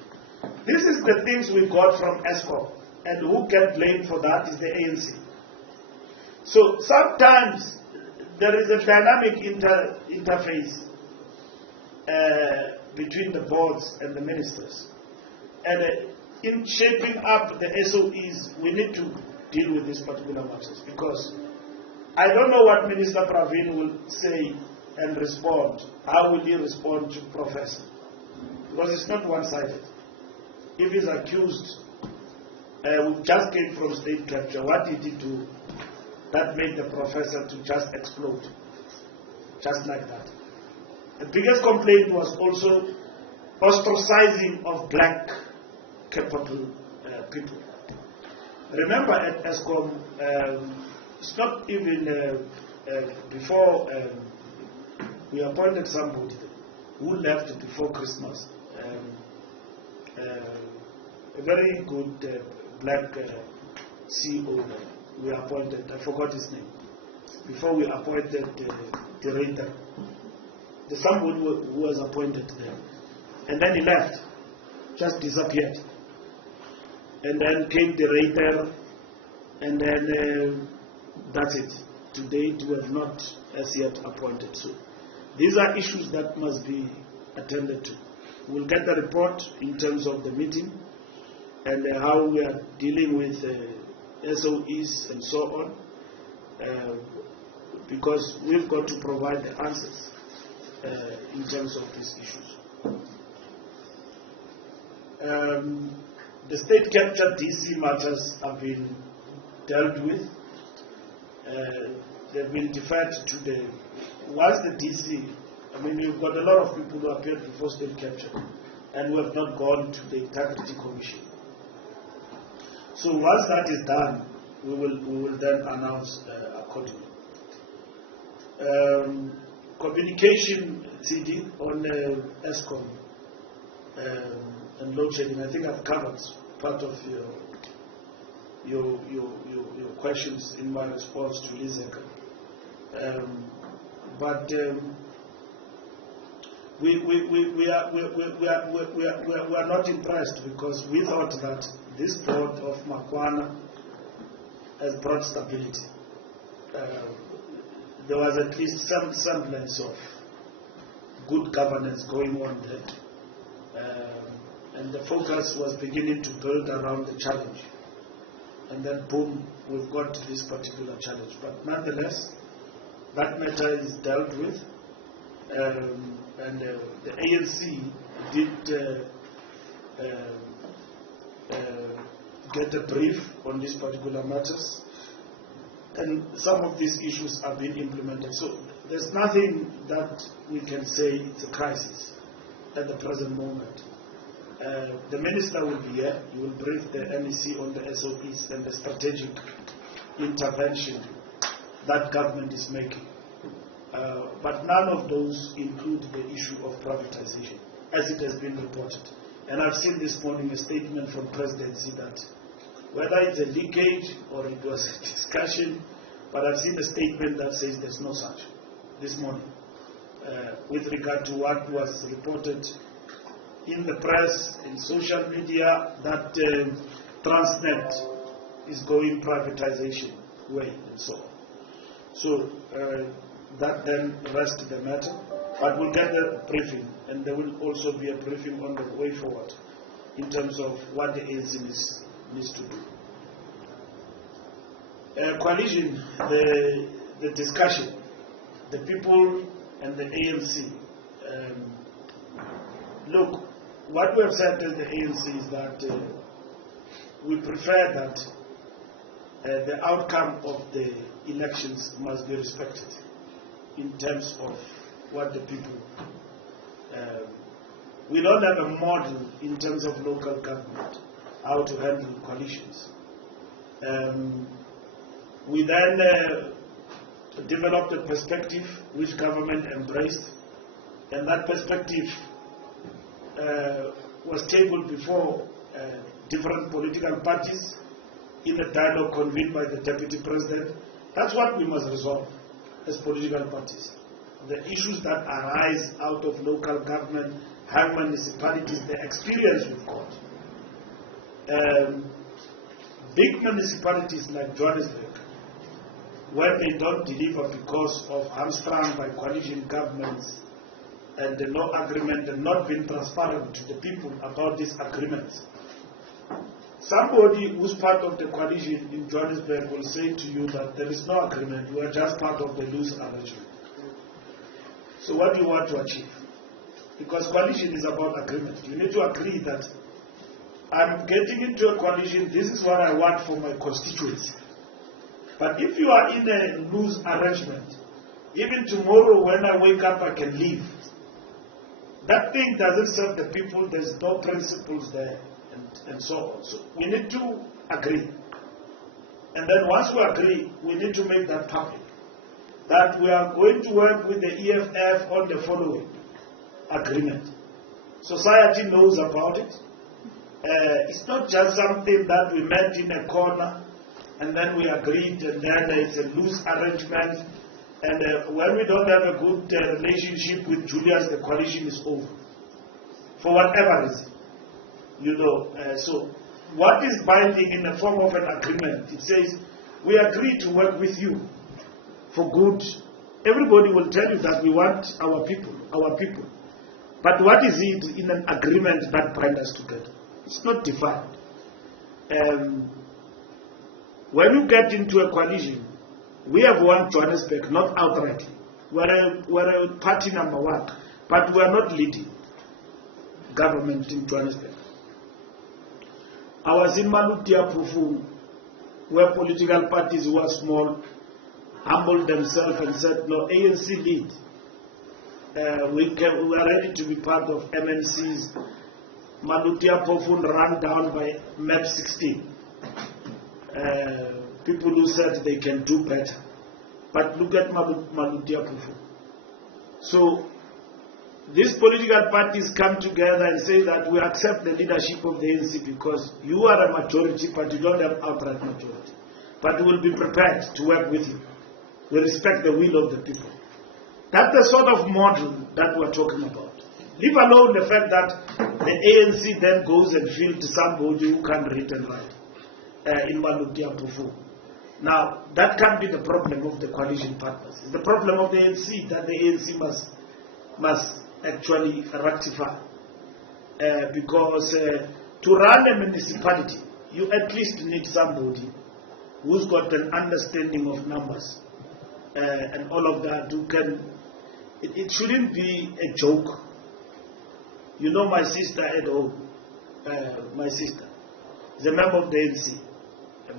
This is the things we got from ESCOM, and who can blame for that is the ANC. So sometimes there is a dynamic interface between the boards and the ministers. And in shaping up the SOEs, we need to deal with these particular matters, because I don't know what Minister Pravin will say and respond. How will he respond to Professor? Because it's not one-sided. If he's accused, we just came from state capture, what did he do that made the professor to just explode? Just like that. The biggest complaint was also ostracizing of black capable people. Remember at ESCOM, it's not even before we appointed somebody who left before Christmas. A very good black CEO we appointed. I forgot his name. Before we appointed the Reiter, the somebody who was appointed there, and then he left, just disappeared. And then came the Reiter, and then that's it. To date, we have not as yet appointed. So these are issues that must be attended to. We'll get the report in terms of the meeting and how we are dealing with SOEs and so on, because we've got to provide the answers in terms of these issues. The state capture DC matters have been dealt with. They've been deferred to the, once the DC, I mean, you've got a lot of people who appeared before state capture and who have not gone to the Integrity Commission. So once that is done, we will then announce accordingly. Communication CD on ESCOM and load shedding. I think I've covered part of your questions in my response to Lizeka. But we are not impressed, because we thought that this board of Makwana has brought stability. There was at least some semblance of good governance going on there. And the focus was beginning to build around the challenge. And then boom, we've got this particular challenge. But nonetheless, that matter is dealt with. And the ANC did get a brief on these particular matters, and some of these issues have been implemented. So there's nothing that we can say it's a crisis at the present moment. The minister will be here. He will brief the NEC on the SOPs and the strategic intervention that government is making. But none of those include the issue of privatization, as it has been reported. And I've seen this morning a statement from Presidency that whether it's a leakage or it was a discussion, but I've seen a statement that says there's no such this morning with regard to what was reported in the press, in social media, that Transnet is going privatization way and so on. So that then rests the matter, but we'll get the briefing, and there will also be a briefing on the way forward in terms of what the ANC needs to do. Coalition, the discussion, the people and the ANC. Look, what we have said as the ANC is that we prefer that the outcome of the elections must be respected in terms of what the people. We don't have a model in terms of local government, how to handle coalitions. We then developed a perspective which government embraced, and that perspective was tabled before different political parties in a dialogue convened by the Deputy President. That's what we must resolve as political parties. The issues that arise out of local government, high municipalities, the experience we've got. Big municipalities like Johannesburg, where they don't deliver because of hamstrung by coalition governments and the no agreement and not being transparent to the people about these agreements. Somebody who's part of the coalition in Johannesburg will say to you that there is no agreement, you are just part of the loose arrangement. So what do you want to achieve? Because coalition is about agreement. You need to agree that I'm getting into a coalition, this is what I want for my constituency. But if you are in a loose arrangement, even tomorrow when I wake up I can leave. That thing doesn't serve the people, there's no principles there, and so on. So we need to agree. And then once we agree, we need to make that public. That we are going to work with the EFF on the following agreement. Society knows about it. It's not just something that we met in a corner and then we agreed and then it's a loose arrangement. And when we don't have a good relationship with Julius, the coalition is over. For whatever reason. You know, so what is binding in the form of an agreement? It says, we agree to work with you for good. Everybody will tell you that we want our people, our people. But what is it in an agreement that binds us together? It's not defined. When you get into a coalition, we have won Johannesburg, not outrightly. We're a party number one, but we are not leading government in Johannesburg. I was in Malutia Pufu, where political parties who were small humbled themselves and said, no, ANC lead. We are ready to be part of MNCs. Malutia Pufu ran down by map 16. People who said they can do better. But look at Malutia Pufu. So, these political parties come together and say that we accept the leadership of the ANC because you are a majority, but you don't have outright majority. But we will be prepared to work with you. We respect the will of the people. That's the sort of model that we're talking about. Leave alone the fact that the ANC then goes and fields somebody who can read and write in Malutia Pufu. Now, that can't be the problem of the coalition partners. It's the problem of the ANC that the ANC must actually rectify. Because to run a municipality, you at least need somebody who's got an understanding of numbers and all of that, who can. It shouldn't be a joke. You know, my sister at home, my sister is a member of the ANC,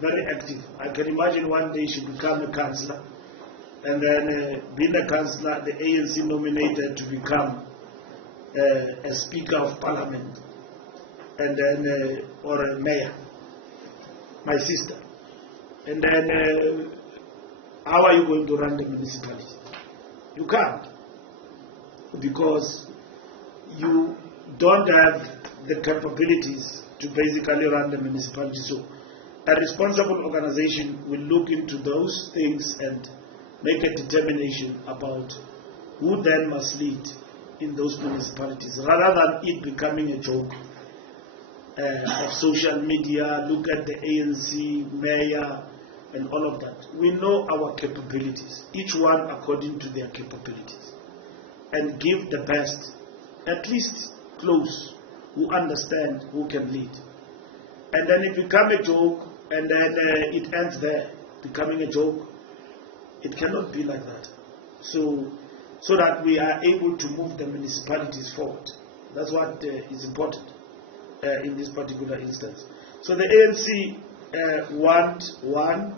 very active. I can imagine one day she become a councillor, and then being a councillor, the ANC nominated to become a Speaker of Parliament, and then or a mayor. My sister, and then how are you going to run the municipality? You can't, because you don't have the capabilities to basically run the municipality. So a responsible organization will look into those things and make a determination about who then must lead in those municipalities, rather than it becoming a joke of social media. Look at the ANC mayor and all of that. We know our capabilities, each one according to their capabilities, and give the best, at least close, who understand, who can lead. And then it become a joke, and then it ends there, becoming a joke. It cannot be like that. So that we are able to move the municipalities forward. That's what is important in this particular instance. So the ANC want, one,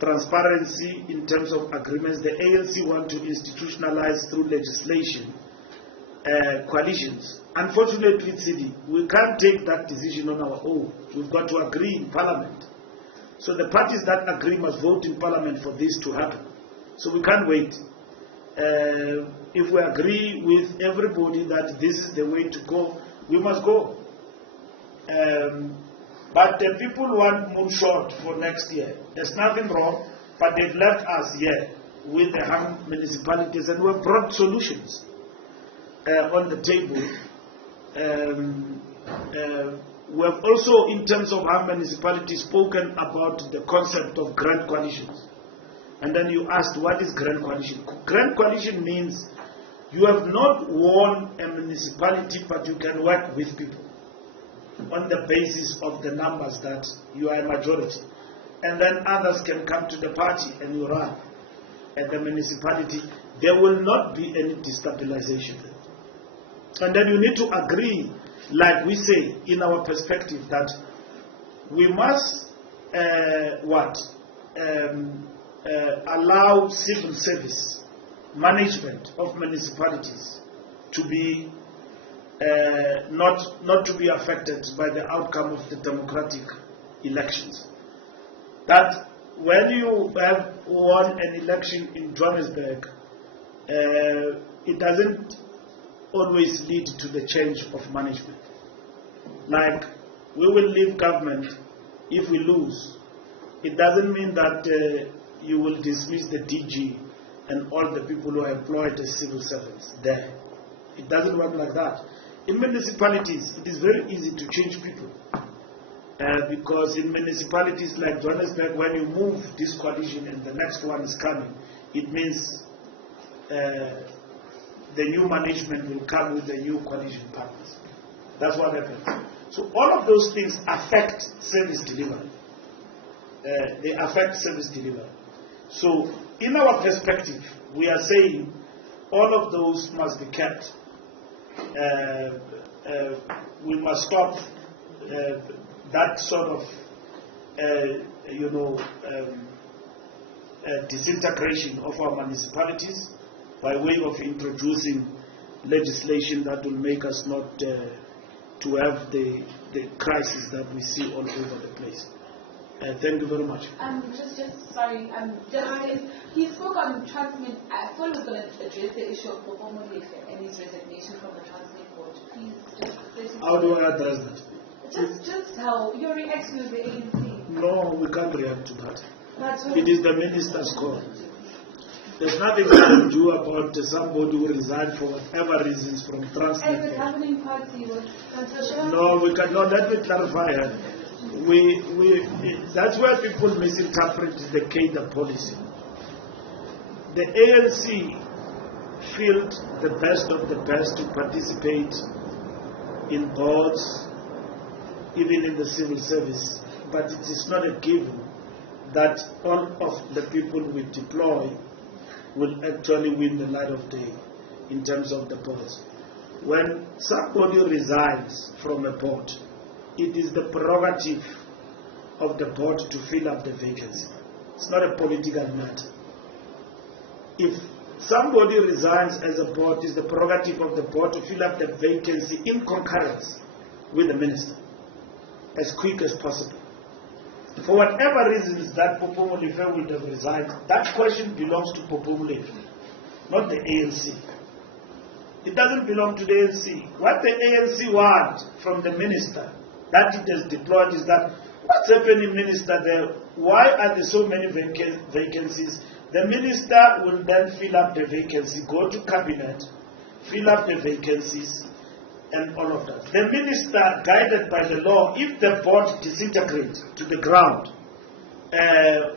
transparency in terms of agreements. The ANC want to institutionalize through legislation coalitions. Unfortunately, Sidi, we can't take that decision on our own. We've got to agree in Parliament. So the parties that agree must vote in Parliament for this to happen. So we can't wait. If we agree with everybody that this is the way to go, we must go. But the people want moonshot for next year. There's nothing wrong, but they've left us here with the hung municipalities, and we've brought solutions on the table. We have also, in terms of hung municipalities, spoken about the concept of grand coalitions. And then you asked, what is grand coalition? Grand coalition means you have not won a municipality, but you can work with people on the basis of the numbers that you are a majority. And then others can come to the party and you run at the municipality. There will not be any destabilization. And then you need to agree, like we say in our perspective, that we must allow civil service management of municipalities to be not to be affected by the outcome of the democratic elections. That when you have won an election in Johannesburg, it doesn't always lead to the change of management. Like, we will leave government if we lose. It doesn't mean that you will dismiss the DG and all the people who are employed as civil servants there. It doesn't work like that. In municipalities, it is very easy to change people. Because in municipalities like Johannesburg, when you move this coalition and the next one is coming, it means the new management will come with the new coalition partners. That's what happens. So all of those things affect service delivery. They affect service delivery. So in our perspective, we are saying all of those must be kept. We must stop that sort of, disintegration of our municipalities by way of introducing legislation that will make us not to have the crisis that we see all over the place. Thank you very much. Sorry, he spoke on Transnet. I thought he was going to address the issue of Popomo and his resignation from the Transnet board. Please just... How do I address that? Just how your reaction to the ANC. No, we can't react to that. It is the minister's call. There's nothing we can do about somebody who resigned for whatever reasons from Transnet. And the governing party was... No, we cannot. Let me clarify. That's where people misinterpret the cadre policy. The ANC felt the best of the best to participate in boards, even in the civil service, but it is not a given that all of the people we deploy will actually win the light of day in terms of the boards. When somebody resigns from a board, it is the prerogative of the board to fill up the vacancy. It's not a political matter. If somebody resigns as a board, it's the prerogative of the board to fill up the vacancy in concurrence with the minister as quick as possible. For whatever reasons that Popomo Lefe would have resigned, that question belongs to Popomo Lefe, not the ANC. It doesn't belong to the ANC. What the ANC wants from the minister that it has deployed is that What's happening, Minister, there? Why are there so many vacancies? The Minister will then fill up the vacancy, go to Cabinet, fill up the vacancies, and all of that. The Minister, guided by the law, if the board disintegrates to the ground,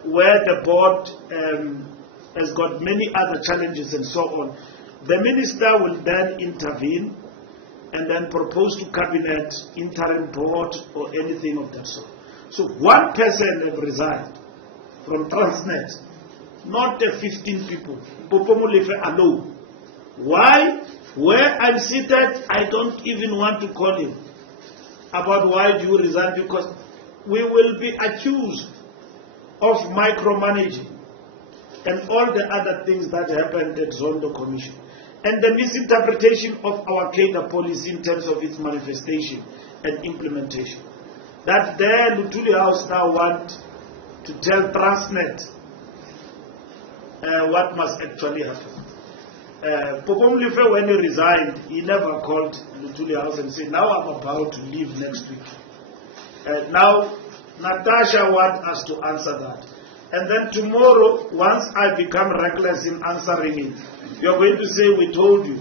where the board has got many other challenges and so on, the Minister will then intervene and then propose to Cabinet, interim board, or anything of that sort. So one person have resigned from Transnet, not the 15 people. Popomulefe alone. Why? Where I'm seated, I don't even want to call him about why do you resign, because we will be accused of micromanaging and all the other things that happened at Zondo Commission, and the misinterpretation of our cadre policy in terms of its manifestation and implementation. That there, Lutuli House now want to tell Transnet what must actually happen. Popomulefe, when he resigned, he never called Lutuli House and said, now I'm about to leave next week. Now, Natasha wants us to answer that. And then tomorrow, once I become reckless in answering it, you're going to say, we told you.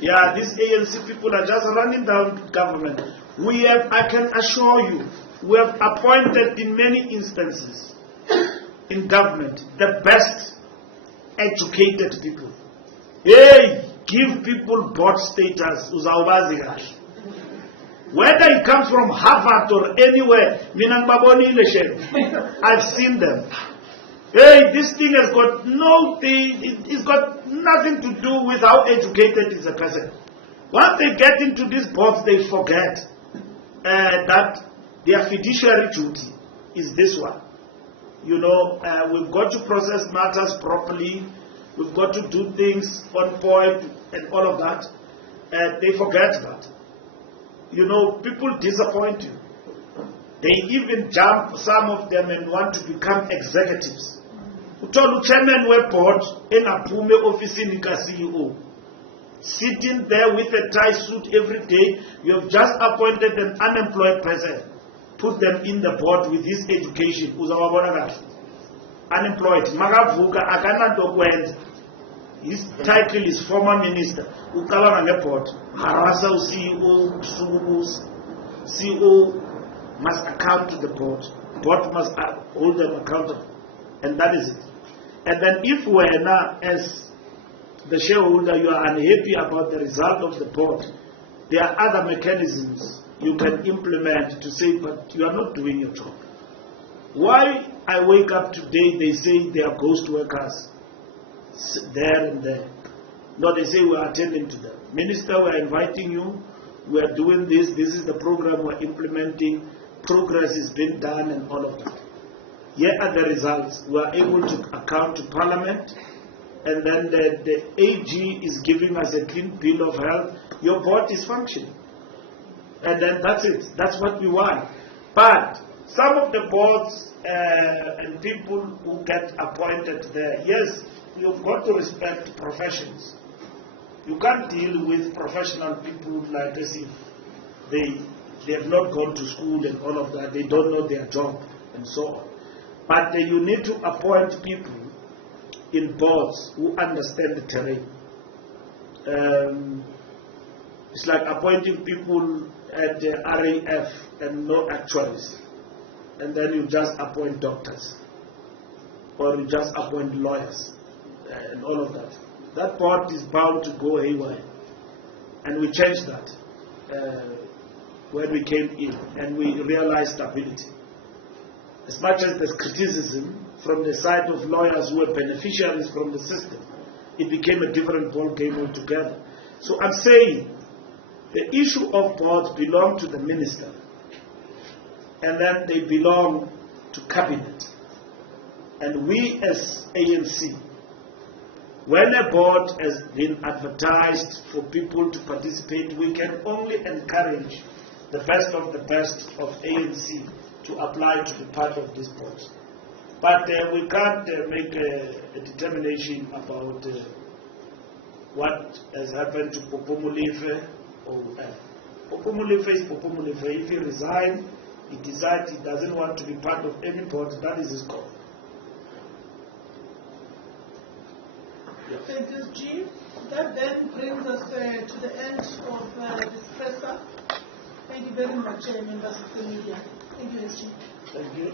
Yeah, these ANC people are just running down government. We have, I can assure you, we have appointed in many instances in government the best educated people. Hey, give people board status, uzawubazi kahle. Whether it comes from Harvard or anywhere, I've seen them. Hey, this thing has got it's got nothing to do with how educated is a person. Once they get into these boards, they forget that their fiduciary duty is this one. You know, we've got to process matters properly. We've got to do things on point and all of that. They forget that. You know, people disappoint you. They even jump, some of them, and want to become executives. Utolu chairman we board in Apume office in CEO. Sitting there with a tie suit every day, you have just appointed an unemployed person. Put them in the board with his education. Unemployed. Magavuka akanantokwenza. His title is former minister. Ukabanga ngeboard. Harasa CEO must account to the board. Board must hold them accountable. And that is it. And then if we're now, as the shareholder, you are unhappy about the result of the board, there are other mechanisms you can implement to say, but you are not doing your job. Why I wake up today, they say they are ghost workers there and there. No, they say we are attending to them. Minister, we are inviting you. We are doing this. This is the program we are implementing. Progress is being done and all of that. Here are the results. We are able to account to Parliament. And then the AG is giving us a clean bill of health. Your board is functioning. And then that's it. That's what we want. But some of the boards and people who get appointed there, yes, you've got to respect professions. You can't deal with professional people like as if they have not gone to school and all of that. They don't know their job and so on. But you need to appoint people in boards who understand the terrain. It's like appointing people at the RAF and no actuaries. And then you just appoint doctors. Or you just appoint lawyers and all of that. That board is bound to go haywire. And we changed that when we came in and we realized stability. As much as there's criticism from the side of lawyers who were beneficiaries from the system, it became a different ball game altogether. So I'm saying the issue of boards belong to the minister, and then they belong to cabinet. And we as ANC, when a board has been advertised for people to participate, we can only encourage the best of ANC to apply to be part of this board. But we can't make a determination about what has happened to Popomulefe. Popomulefe is Popomulefe. If he resigns, he decides he doesn't want to be part of any board, that is his call. Thank you, Chief. That then brings us to the end of this presser. Thank you very much, members of the media. Thank you, Chief. Thank you.